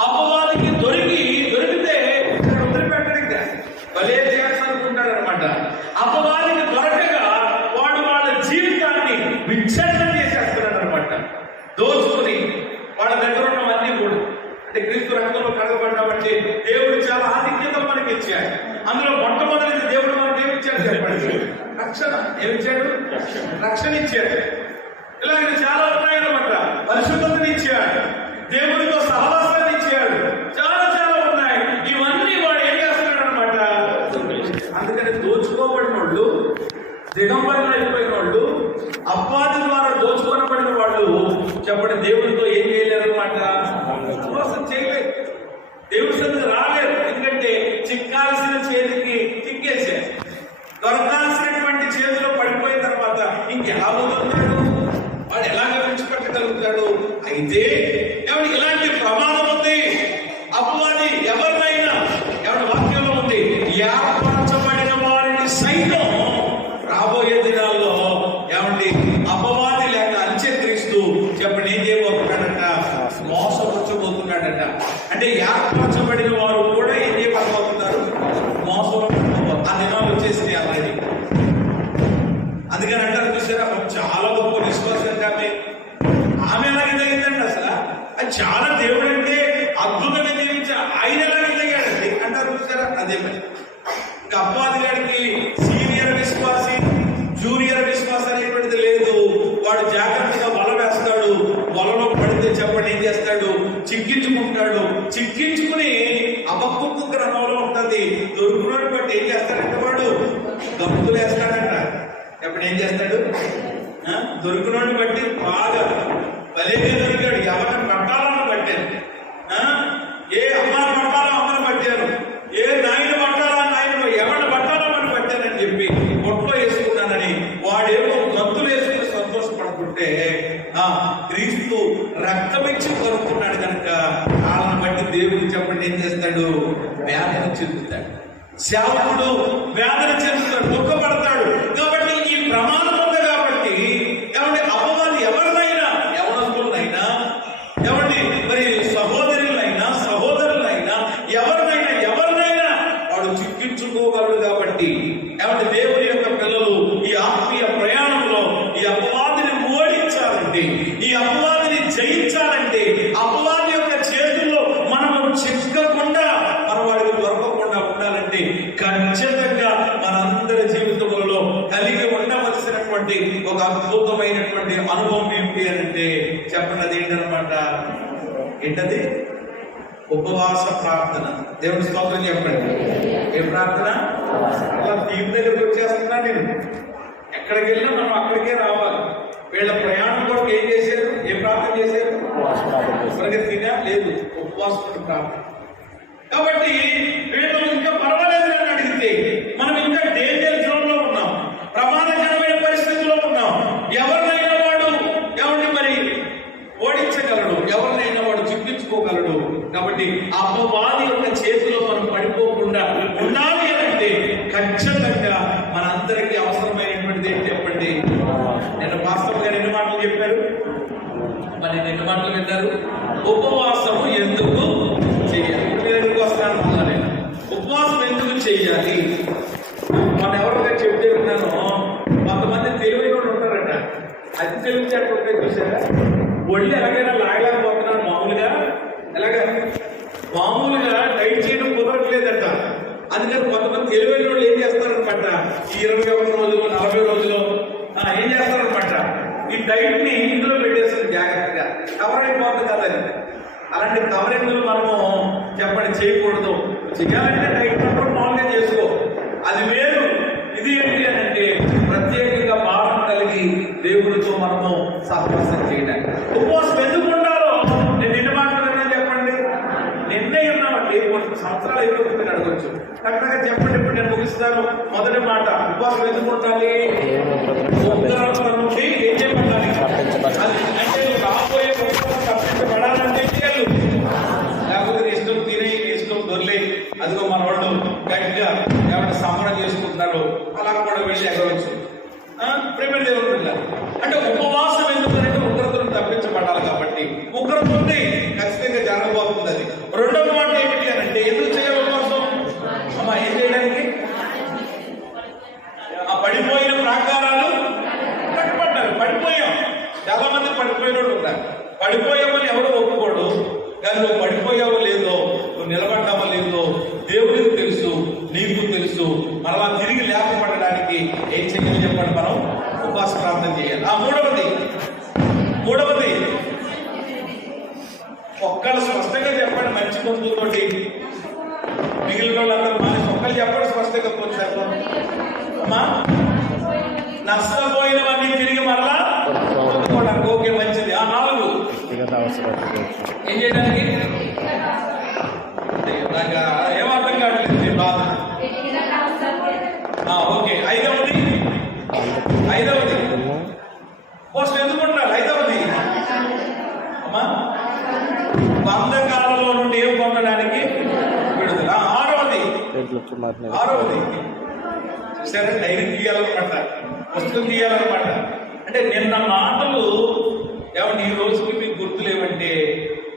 అపవాదికి దొరికితే వదిలిపెట్టడిగా భలే చేయాల్సనుకుంటాడు అనమాట. అపవాదికి దొరకగా వాడు వాళ్ళ జీవితాన్ని విచ్ఛిన్నం చేసేస్తున్నాడు అనమాట. దోచుకుని వాళ్ళ దగ్గర ఉన్నవన్నీ కూడా, అంటే క్రీస్తు రక్తంలో కడగబడ్డామంటే దేవుడు చాలా ఆధిక్యతలు మనకి ఇచ్చాడు. అందులో మొట్టమొదటి దేవుడు మనకి ఏమిచ్చాడు చెప్పండి? రక్షణ. ఏమిచ్చాడు? రక్షణ ఇచ్చాడు. ఇలాగ చాలా ఉన్నాయన్నమాట. పరిశుద్ధతని ఇచ్చాడు, దేవుడితో సహవాసాన్ని ఇచ్చాడు, చాలా చాలా ఉన్నాయి. ఇవన్నీ వాడు ఏం చేస్తున్నాడు అనమాట. అందుకని దోచుకోబడిన వాళ్ళు, దిగంబరులు అయిపోయిన వాళ్ళు, అపవాది ద్వారా దోచుకొనబడిన వాళ్ళు చెప్పండి దేవుడితో ఏం చేయలేరు అనమాట. మోసం చేయలేదు, దేవుడి సన్నిధికి రాలేదు. ఎందుకంటే చిక్కాల్సిన చేతికి చిక్కేశారు. దొరకాల్సినటువంటి చేతిలో పడిపోయిన తర్వాత ఇంకెలా వదులుతాడు? వాడు ఎలాగ విడిచిపెట్టగలుగుతాడు? అయితే ఎవరి ఇలాంటి ప్రమాదం ఉంది. అపవాది ఎవరినైనా, ఎవరి వాక్యంలో ఉంది, ఏర్పరచబడిన వారిని సైతం రాబోయే దినాల్లో ఏమండి అపవాది లేక అంత్యక్రీస్తు చెప్పండి ఏం చేయబోతున్నాడట? మోసపరచబోతున్నాడట. అంటే ఏర్పరచబడిన వారు కూడా ఏం చేయబోతున్నారు? మోసం. ఆ దినాలు వచ్చేసి ఆల్రెడీ. అందుకని అంటారు చూసారా, చాలా గొప్ప విశ్వాసం ఆమె ఎలాగే తగ్గిందండి. అసలు అది చాలా దేవుడు అంటే అద్భుతంగా జీవించారు. ఆయన ఎలాగే తగ్గాడండి అంటారు చూసారా. అదే మరి ఇంకా అపవాది గారికి సీనియర్ విశ్వాసి, జూనియర్ విశ్వాసం అనేటువంటిది లేదు. వాడు జాగ్రత్తగా వల వేస్తాడు. వలలో పడితే చెప్పండి ఏం చేస్తాడు? చిక్కించుకుంటాడు. చిక్కించుకుని అబద్ధపు గ్రంథంలో ఉంటుంది. దొరుకునోడు బట్టి ఏం చేస్తాడంటే వాడు గంతులు వేస్తాడంట. చెప్పండి ఏం చేస్తాడు? దొరికినోడిని బట్టి బాగా భలేగా దొరికాడు. ఎవరిని పట్టాలని పట్టాను, ఏ అమ్మని పట్టాలో అమ్మని పట్టాను, ఏ నాయన పట్టాలా నాయన ఎవరిని పట్టాలని పట్టానని చెప్పి పొట్లో వేసుకున్నానని వాడేమో గంతులు వేసుకుని సంతోషపడుతుంటే క్రీస్తు రక్తమిచ్చి కొనుక్కున్నాడు కనుక వాళ్ళని బట్టి దేవుడు చెప్పండి ఏం చేస్తాడు? వేదన చెందుతాడు. సేవకుడు వేదన చెందుతాడు, దుఃఖపడతాడు. కాబట్టి ఈ ప్రమాదం ఉంది. కాబట్టి ఏమంటే అపవాది ఎవరినైనా, ఎవరినైనా, ఏమండి మరి సహోదరులైనా ఎవరినైనా వాడు చిక్కించుకోగలడు. కాబట్టి ఒక అద్భుతమైనటువంటి అనుభవం ఏమిటి అని అంటే చెప్పండి, అది ఏంటనమాట? ఏంటది? ఉపవాస ప్రార్థన. దేవుని స్తోత్రం చెప్పండి. ఏ ప్రార్థన? అలా దీని దగ్గరికి వచ్చేస్తున్నా నేను. ఎక్కడికి వెళ్ళినా మనం అక్కడికే రావాలి. వీళ్ళ ప్రయాణం కొరకు ఏం చేశారు? ఏ ప్రార్థన చేశారు? త్వరగా తినా లేదు, ఉపవాసం ప్రార్థన. కాబట్టి వీళ్ళు ఇంకా పర్వాలేదు అని అడిగితే మనం ఇంకా డేంజర్ జోన్ లో ఉన్నాం, ప్రమాదకరమైన పరిస్థితుల్లో ఉన్నాం. ఎవరినైనా వాడు ఎవరిని మరి ఓడించగలడు, ఎవరినైనా వాడు చిక్కించుకోగలడు. కాబట్టి అపవాది యొక్క చేతిలో మనం పడిపోకుండా ఉండాలి అంటే ఖచ్చితంగా మనందరికీ అవసరమైనటువంటిది ఏంటి చెప్పండి? నేను వాస్తవం గారు ఎన్ని మాటలు చెప్పారు, మరి ఎన్ని మాటలు విన్నారు? ఉపవాసము ఎందుకు చెయ్యాలి? ఎందుకు వస్తాను నేను ఉపవాసం ఎందుకు చెయ్యాలి? మనం ఎవరిగా చెప్తే ఉన్నాను, కొంతమంది తెలివైన వాళ్ళు ఉంటారట. అది తెలివితేటలు చూసారా? ఒళ్ళు ఎలాగైనా లాగలేకపోతున్నాను మామూలుగా, మామూలుగా డైట్ చేయడం కుదరట్లేదట. అందుకని కొంతమంది తెలివైన వాళ్ళు ఏం చేస్తారనమాట, ఈ 21 రోజులు 40 రోజులు ఏం చేస్తారనమాట, ఈ డైట్ ని ఇందులో పెట్టేస్తారు జాగ్రత్తగా, కవర్ అయిపోతుంది కదని. అలాంటి కవరింగ్లు మనము చెప్పండి చేయకూడదు. చేయాలంటే డైట్ కూడా మామూలుగా చేసుకో, అది వేరు. ఇది ఏంటి అని అంటే ప్రత్యేకంగా భావన కలిగి దేవుడితో మనము సహవాసం చేయడానికి. ఉపవాసం ఎందుకు ఉండాలో నేను ఎన్ని మాట్లాడినా చెప్పండి. నిన్నే ఉన్నామండి, కొన్ని సంవత్సరాలు ఎదుగుతుంది అడగచ్చు. కరెక్ట్గా చెప్పండి. ఇప్పుడు నేను ముగిస్తాను. మొదటి మాట, ఉపవాసం ఎందుకు ఉండాలి? ఉగ్రత నుండి ఏం చేయబడాలి? అంటే రాబోయే ఉపవాసం తప్పించబడాలంటే చేయాలి. లేకపోతే ఇష్టం తినే ఇష్టం దొర్లే, అదిగో మన వాళ్ళు గట్టిగా ఏమైనా సమరం చేసుకుంటున్నారు, అలా కూడా వెళ్ళి ఎగవచ్చు. ప్రేమ దేవుడు పిల్లలు అంటే ఉపవాసం ఎందుకంటే ఉగ్రతను తప్పించబడాలి. కాబట్టి ఉగ్రత ఉంది, ఖచ్చితంగా జరగబోతుంది. అది రెండవ మాట ఏమిటి అని అంటే ఎందుకు చేయాలి ఉపవాసం? అమ్మా ఏం చేయడానికి? ఆ పడిపోయిన ప్రాకారాలు కట్టబడ్డారు. పడిపోయాం, చాలా మంది పడిపోయిన వాళ్ళు ఉన్నారు. పడిపోయామని ఎవరు ఒప్పుకోడు, కానీ నువ్వు పడిపోయావో లేదో, నువ్వు నిలబడ్డావో లేదో దేవుడికి తెలుసు, నీకు తెలుసు. మరలా తిరిగి లేపబడడానికి ఏం చేయాలి చెప్పండి? మనం ఉపవాస ప్రార్థన చేయాలి. మూడవది ఒక్కళ్ళు స్పష్టంగా చెప్పండి, మంచి గొంతుతోటి. మిగిలిన వాళ్ళందరూ మానేసి ఒక్కళ్ళు చెప్పండి స్పష్టంగా. కొంచెం అమ్మా, నష్టపోయినవన్నీ తిరిగి మరలా పొందుకోవడానికి. ఓకే, మంచిది. 4 ఏం చేయడానికి? నాకు ఏమర్థం కావట్లేదు బాధ. ఓకే, ఐదవది పోస్ట్ ఎందుకు ఉండాలి? ఐదవది అమ్మా, బంధకాలలో నుండి ఏం పొందడానికి విడుదల. ఆరవది సరే, డైరీ తీయాలన్నమాట, పుస్తకం తీయాలన్నమాట. అంటే నిన్న మాటలు ఏమంటే ఈ రోజుకి మీకు గుర్తులేవంటే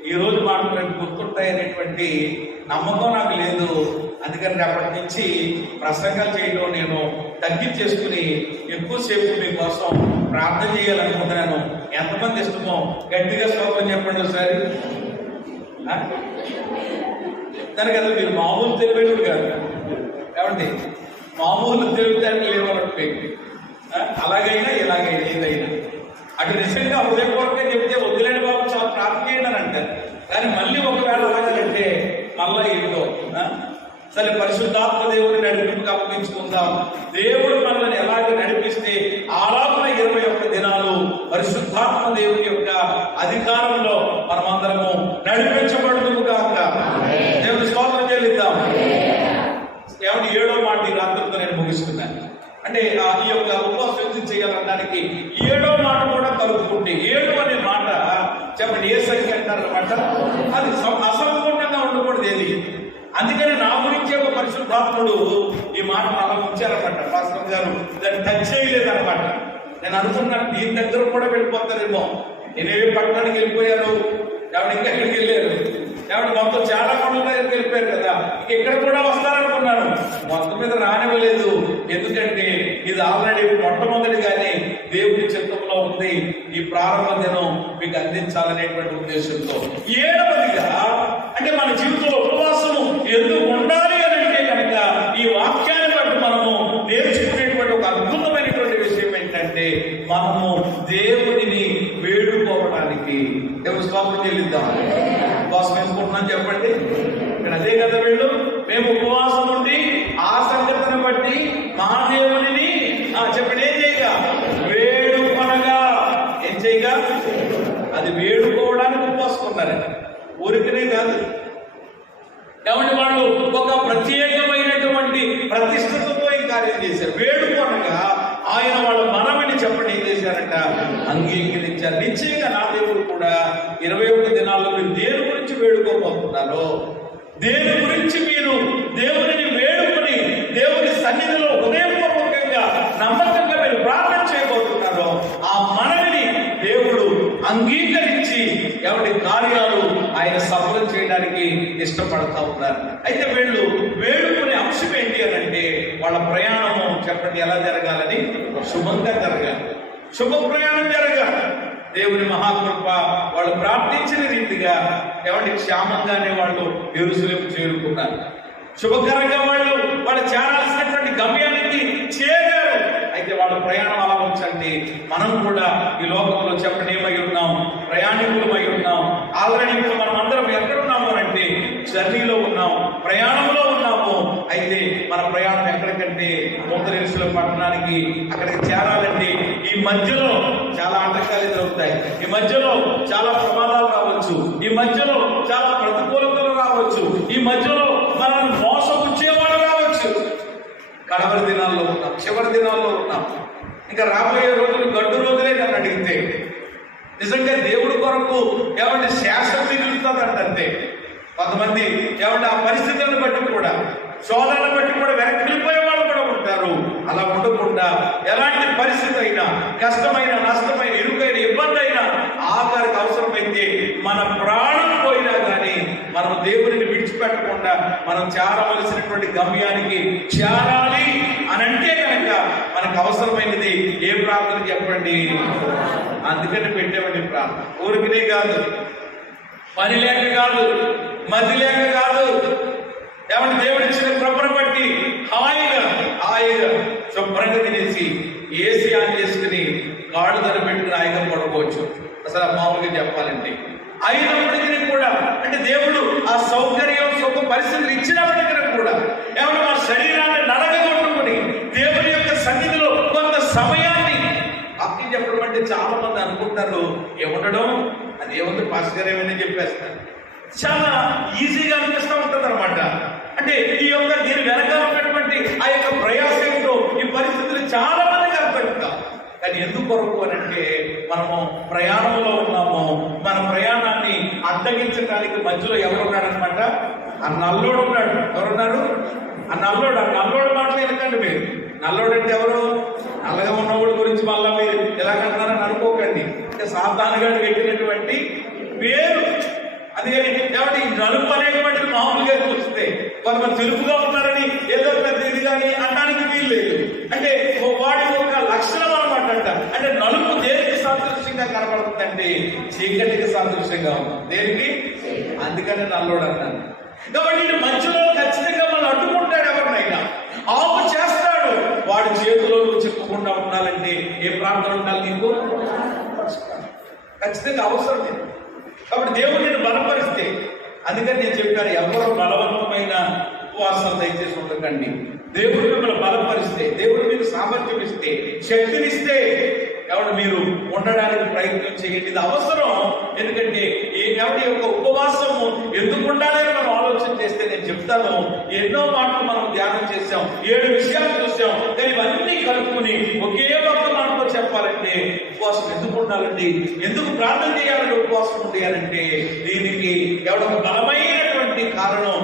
ఈ రోజు మాటలు రేపు గుర్తుంటాయనేటువంటి నమ్మకం నాకు లేదు. అందుకని అప్పటి నుంచి ప్రసంగాలు చేయడం నేను తగ్గించేసుకుని ఎక్కువసేపు మీకోసం ప్రార్థన చేయాలనుకుంటున్నాను. ఎంతమంది ఇష్టమో గట్టిగా స్తోత్రం చెప్పండి ఒకసారి. దానికి అసలు మీరు మామూలు తెలివేడు కాదు, ఏమండి మామూలు తెలివితేటలు లేవన్నట్టు. అలాగైనా ఇలాగైనా ఏదైనా అటు నిజంగా హృదయపూర్వకంగా చెప్తే వద్దులేని బాబు చాలా ప్రార్థన చేయండి అని అంటారు. కానీ మళ్ళీ ఒకవేళ అలాగంటే మళ్ళా ఏదో సరే పరిశుద్ధాత్మ దేవుడిని నడిపింపుకు అప్పగించుకుందాం. దేవుడు మనల్ని ఎలాగ నడిపిస్తే ఆరాధన 21 దినాలు పరిశుద్ధాత్మ దేవుని యొక్క అధికారంలో మనమందరము నడిపించబడుతుంది కాక దేవుని స్తోత్రం చెల్లిద్దాం. ఏమంటే 7వ మాట ఈ రాత్రితో నేను ముగిస్తున్నాను. అంటే ఈ యొక్క ఉపవాసం చేయాలనడానికి 7వ మాట కూడా కలుపుకుంటే 7 అనే మాట చెప్పండి ఏ సంఖ్య అంటారనమాట? అది అసంపూర్ణంగా ఉండకూడదు ఏది. అందుకని నా గురించి ఒక పరిశుద్ధాత్ముడు ఈ మాట అలా ఉంచారనమాట. పాస్టర్ గారు దాన్ని టచ్ చేయలేదనమాట. నేను అనుకున్నాను దీని దగ్గర కూడా వెళ్ళిపోతారేమో. నేనేమి పట్టణానికి వెళ్ళిపోయాను, ఎవరు ఇంకా ఎక్కడికి వెళ్ళారు, ఎవరు మొత్తం చాలా పనుల దగ్గరికి వెళ్ళిపోయారు కదా, ఇక్కడ కూడా వస్తారనుకున్నాను. మొత్తం మీద రానివ్వలేదు. ఎందుకంటే ఇది ఆల్రెడీ మొట్టమొదటిగానే దేవుడి చిత్తంలో ఉంది. ఈ ప్రారంభ దినం మీకు అందించాలనేటువంటి ఉద్దేశంతో 7వదిగా అంటే మన జీవితంలో ఉపవాసము ఎందుకు ఉండాలి అని అంటే కనుక ఈ వాక్యాన్ని బట్టి మనము నేర్చుకునేటువంటి ఒక అద్భుతమైనటువంటి విషయం ఏంటంటే మనము దేవుడిని వేడుకోవడానికి. దేవుని స్తోత్రం చెల్లిద్దాం. ఉపవాసం వేసుకుంటున్నాం చెప్పండి. ఇక్కడ అదే కదా వీళ్ళు, మేము ఉపవాసం ఉండి ఆ సంగతిని బట్టి మహాదేవుని చెప్పండి ఏం చేయగా వేడుకొనగా. ఏం చేయగా? అది వేడుకోవడానికి ఉపవాసుకున్నారు, ఊరికనే కాదు. కాబట్టి వాళ్ళు ఒక ప్రత్యేకమైనటువంటి ప్రతిష్టతతో ఈ కార్యం చేశారు. వేడుకొనగా ఆయన వాళ్ళ మనవిని చెప్పండి ఏం చేశారంట? అంగీకరించారు. నిశ్చయంగా నా దేవుడు కూడా 21 దినాల్లో మీరు దేని గురించి వేడుకోబోతున్నారో, దేని గురించి మీరు దేవుడిని వేడుకొని దేవుని సన్నిధిలో హృదయపూర్వకంగా నమ్మకంగా మీరు ప్రార్థన చేయబోతున్నారో ఆ మనవిని దేవుడు అంగీకరించి ఎవరి కార్యాలు ఆయన సఫలం చేయడానికి ఇష్టపడతా ఉన్నారు. అయితే వీళ్ళు వేడుకునే అంశం ఏంటి అని అంటే వాళ్ళ ప్రయాణము చెప్పండి ఎలా జరగాలని? శుభంగా జరగాలి, శుభ ప్రయాణం జరగాలి. దేవుని మహాకృప వాళ్ళు ప్రార్థించిన రీతిగా ఎవరి క్షేమంగానే వాళ్ళు యెరూషలేము చేరుకున్నారు. శుభకరంగా వాళ్ళు చేరాల్సినటువంటి గమ్యానికి చేరారు. అయితే వాళ్ళ ప్రయాణం అలా ఉంచండి. మనం కూడా ఈ లోకంలో చెప్పండి ఏమై ఉన్నాం? ప్రయాణికులమై ఉన్నాం. ఆల్రెడీ ఇప్పుడు మనం అందరం ఎక్కడున్నాము అంటే జర్నీలో ఉన్నాం, ప్రయాణంలో ఉన్నాము. అయితే మన ప్రయాణం ఎక్కడికంటే యెరూషలేము పట్టణానికి, అక్కడికి చేరాలండి. ఈ మధ్యలో చాలా ఆటంకాలు ఎదురవుతాయి, ఈ మధ్యలో చాలా ప్రమాదాలు రావచ్చు, ఈ మధ్యలో చాలా ప్రతికూలతలు రావచ్చు, ఈ మధ్యలో మనల్ని మోసపుచ్చేవాడు రావచ్చు. కడవరి దినాల్లో ఉన్నాం, చివరి దినాల్లో ఉన్నాం. ఇంకా రాబోయే రోజులు గడ్డు రోజులే నన్ను అడిగితే. నిజంగా దేవుడి కొరకు ఏమంటే శాసనం మిగులుతుందంటే కొంతమంది ఏమంటే ఆ పరిస్థితులను బట్టి కూడా, శోధనను బట్టి కూడా వెనక్కి వెళ్ళిపోయే వాళ్ళు కూడా ఉంటారు. అలా ఉండకుండా ఎలాంటి పరిస్థితి అయినా, కష్టమైన, నష్టమైన, ఇరుకైన, ఇబ్బంది అయినా, ఆఖరికి అవసరమైతే మన ప్రాణం పోయినా కానీ మనం దేవుడిని విడిచిపెట్టకుండా మనం చేరవలసినటువంటి గమ్యానికి చేరాలి అని అంటే కనుక మనకు అవసరమైనది ఏ ప్రార్థన చెప్పండి? అందుకని పెట్టేవండి ప్రార్థన. ఊరికినే కాదు, పని లేక కాదు, మతి లేక కాదు. ఏమంటే దేవుడు ఇచ్చిన కృపను బట్టి హాయిగా శుభ్రంగా తినేసి ఏసీ ఆన్ చేసుకుని కాళ్ళు ధర పెట్టుకుని హాయిగా పడుకోవచ్చు. అసలు మామూలుగా చెప్పాలంటే అయినప్పటికీ కూడా అంటే దేవుడు ఆ సౌకర్యం సుఖ పరిస్థితులు ఇచ్చినప్పటికీ కూడా ఏమంటే మా శరీరాన్ని నలగగొట్టుకుని దేవుని యొక్క సన్నిధిలో కొంత సమయాన్ని వాక్యం చెప్పడం అంటే చాలా మంది అనుకుంటారు ఏముండడం అది ఏముంది పాస్టర్ గారు ఏమైనా చెప్పేస్తారు. చాలా ఈజీగా అనిపిస్తూ ఉంటుంది అనమాట. అంటే ఈ యొక్క దీని వెనకాల ఉన్నటువంటి ఆ యొక్క ప్రయాసంతో ఈ పరిస్థితులు చాలా మందికి అర్థం కావు. కానీ ఎందుకు కొరకు అని అంటే మనము ప్రయాణంలో ఉన్నాము. మన ప్రయాణాన్ని అడ్డగించడానికి మధ్యలో ఎవరున్నాడనమాట? ఆ నల్లోడు ఉన్నాడు. ఎవరున్నారు? ఆ నల్లోడు మాటలు ఎందుకండి మీరు? నల్లోడు అంటే ఎవరు? నల్లగా ఉన్నవాడి గురించి మళ్ళా మీరు ఎలాగంటున్నారని అనుకోకండి. అంటే సాతానుగాడు పెట్టినటువంటి పేరు. అందుకని కాబట్టి నలుపు అనేటువంటిది మామూలుగా చూస్తే కొంతమంది తెలుపుగా ఉన్నారని ఏదో పెద్ద ఇది కానీ అనడానికి వీలు లేదు. అంటే వాడి యొక్క లక్షణం అనమాట అంట. అంటే నలుపు దేనికి సాదృశ్యంగా కనబడుతుందంటే చీకటికి సాదృశ్యంగా ఉంది. దేనికి? అందుకని నల్లోడు అన్నాను. కాబట్టి మధ్యలో ఖచ్చితంగా మనం అడ్డుకుంటాడు. ఎవరినైనా ఆపు చేస్తాడు. వాడి చేతిలో చిక్కకుండా ఉండాలంటే ఏ ప్రాంతం ఉండాలి? నీకు ఖచ్చితంగా అవసరం లేదు. కాబట్టి దేవుడు నేను బలపరిస్తే, అందుకని నేను చెప్పాను ఎవరు బలవంతమైన ఉపవాసాలు దయచేసి ఉండకండి. దేవుడు మిమ్మల్ని బలపరిస్తే, దేవుడు మీకు సామర్థ్యం ఇస్తే, శక్తినిస్తే ఎవరు మీరు ఉండడానికి ప్రయత్నం చేయండి. ఇది అవసరం. ఎందుకంటే ఎవరి యొక్క ఉపవాసము ఎందుకు ఉండాలని మనం ఆలోచన చేస్తే నేను చెప్తాను. ఎన్నో మాటలు మనం ధ్యానం చేశాం, 7 విషయాలు చూసాం. కానీ ఇవన్నీ కలుపుకుని ఒకే ఒక్క మాటలో చెప్పాలంటే ఉపవాసం ఎందుకు ఉండాలండి, ఎందుకు ప్రార్థన చేయాలంటే ఉపవాసం ఉండాలంటే దీనికి ఎవడొక బలమైనటువంటి కారణం,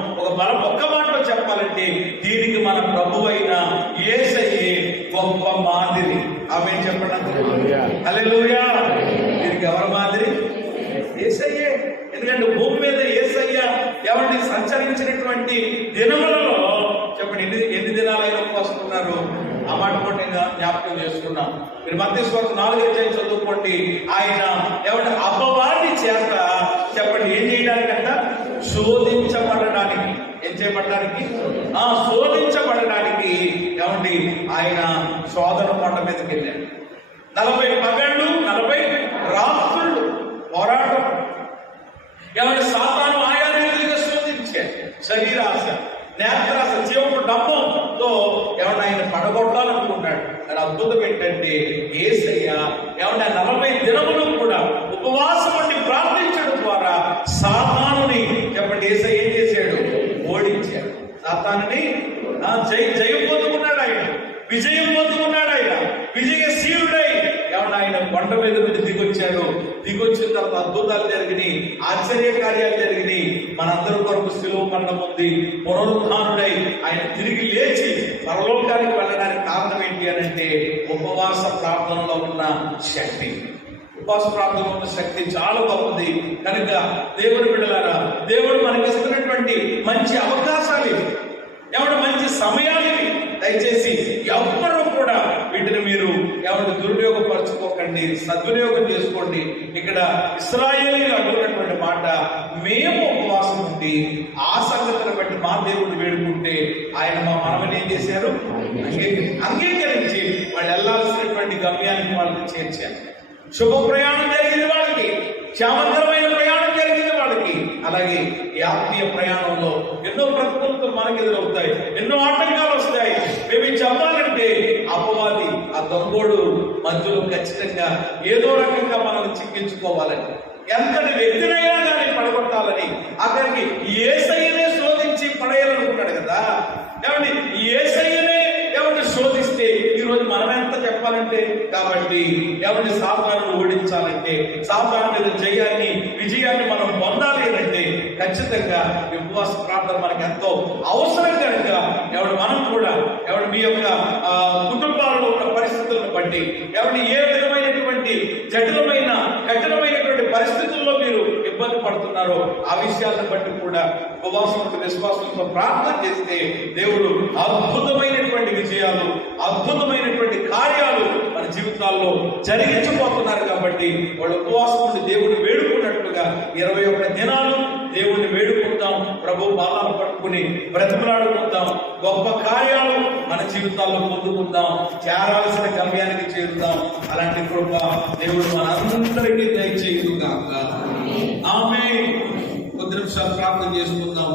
ఒక్క మాటలో చెప్పాలంటే దీనికి మన ప్రభువైన యేసయ్యే గొప్ప మాదిరి. ఆమేన్ చెప్పండి. హల్లెలూయా. దీనికి ఎవరి మాదిరి? యేసయ్యే. ఎందుకంటే భూమి మీద యేసయ్య ఎవరిని సంచరించినటువంటి దినములలో చెప్పండి ఎన్ని దినాలైనా ఉపవాసం ఉన్నారు? ఆ మాట కూడా నేను జ్ఞాపకం చేసుకున్నాం. మీరు మత్తయి సువార్త 4వ అధ్యాయం చదువుకోండి. ఆయన ఎవరి అపవాది చేత చెప్పండి ఏం చేయడానికంట? శోధించబడడానికి. ఏం చేయబడడానికి? శోధించబడడానికి ఏమండి ఆయన శోధన కొండ మీదకి వెళ్ళాడు. 40 పగళ్ళు 40 రాత్రులు పోరాటం. ఏమైనా సాతాను ఆయా రీతిగా శోధించాడు. శరీరాశ, నేత్రాశ, జీవపు డబ్బంతో ఏమన్నా ఆయన పడగొట్టాలనుకున్నాడు. అది అద్భుతం ఏంటంటే యేసయ్య ఏమన్నా 40 దినములు కూడా ఉపవాసం ఉండి ప్రార్థించడం ద్వారా సాతానుని చెప్పండి యేసయ్య ఏం చేశాడు? ఓడించాడు. సాతానుని జయం పొందుకున్నాడు. ఆయన విజయం పొందుకున్నాడు. ఆయన విజయశీలుడై ఏమన్నా ఆయన కొండ మీద నుండి దిగొచ్చాడు. దిగొచ్చిన తర్వాత అద్భుతాలు జరిగినాయి, ఆశ్చర్య కార్యాలు జరిగినాయి. మనందరి కొరకు శిలువ మరణం ఉంది. పునరుద్ధానుడై ఆయన తిరిగి లేచి పరలోకానికి వెళ్ళడానికి కారణం ఏంటి అని అంటే ఉపవాస ప్రార్థనలో ఉన్న శక్తి. ఉపవాస ప్రార్థనలో ఉన్న శక్తి చాలా గొప్పది. కనుక దేవుని బిడ్డలారా, దేవుడు మనకి ఇస్తున్నటువంటి మంచి అవకాశాలు ఇవి, ఎవరు మంచి సమయాలు ఇవి. దయచేసి ఎవ్వరూ కూడా వీటిని మీరు ఎవరు దుర్వినియోగపరచుకోకండి, సద్వినియోగం చేసుకోండి. ఇక్కడ ఇశ్రాయేలీయులు అంటున్నటువంటి మాట, మేము ఉపవాసం ఉండి ఆ సంగతిని బట్టి మా దేవుడిని వేడుకుంటే ఆయన మా మనవని ఏం చేశారు? అంగీకరించి వాళ్ళు వెళ్ళాల్సినటువంటి గమ్యానికి వాళ్ళని చేర్చారు. శుభ ప్రయాణం జరిగింది వాళ్ళకి, క్షేమకరమైన ప్రయాణం జరిగింది వాళ్ళకి. అలాగే ఈ ఆత్మీయ ప్రయాణంలో ఎన్నో ప్రతికూలతలు మనకు ఎదురవుతాయి, ఎన్నో ఆటంకాలు వస్తాయి. మేము చెప్పాలంటే అపవాది, ఆ దొంగోడు మధ్యలో ఖచ్చితంగా ఏదో రకంగా మనల్ని చిక్కించుకోవాలని, ఎంతటి వ్యక్తినైనా కానీ పడగొట్టాలని, అక్కడికి యేసయ్యనే శోధించి పడేయాలనుకున్నాడు కదా. ఏమండి యేసయ్యనే ఎవరిని శోధిస్తే ఈరోజు మనం ఎంత చెప్పాలంటే, కాబట్టి ఎవరిని సాతానును ఓడించాలంటే, సాతాను మీద జయాన్ని విజయాన్ని మనం పొందాలి అంటే ఖచ్చితంగా ఉపవాస ప్రార్థన మనకి ఎంతో అవసరం. కనుక ఎవరు మనం కూడా ఎవరు మీ యొక్క కుటుంబాలలో ఉన్న పరిస్థితులను బట్టి, ఎవరిని ఏ విధమైనటువంటి జటిలమైన కఠినమైనటువంటి పరిస్థితుల్లో మీరు ఇబ్బంది పడుతున్నారో ఆ విషయాలను బట్టి కూడా ఉపవాసం విశ్వాసంతో ప్రార్థన చేస్తే దేవుడు అద్భుతమైనటువంటి విజయాలు, అద్భుతమైనటువంటి కార్యాలు మన జీవితాల్లో జరిగించబోతున్నారు. కాబట్టి వాళ్ళు ఉపవాసం ఉండి దేవుడిని వేడుకున్నట్లుగా 21 దినాలు దేవుడిని వేడుకుందాం, ప్రభు పాదాలు పట్టుకుని బ్రతిమలాడుకుందాం, గొప్ప కార్యాలు మన జీవితాల్లో పొందుకుందాం, చేరాల్సిన గమ్యానికి చేరుదాం. అలాంటి కృప దేవుడు మనందరికీ దయచేయుగాక. ఆమేన్. కొద్ది నిమిషాలు ప్రార్థన చేసుకుందాం.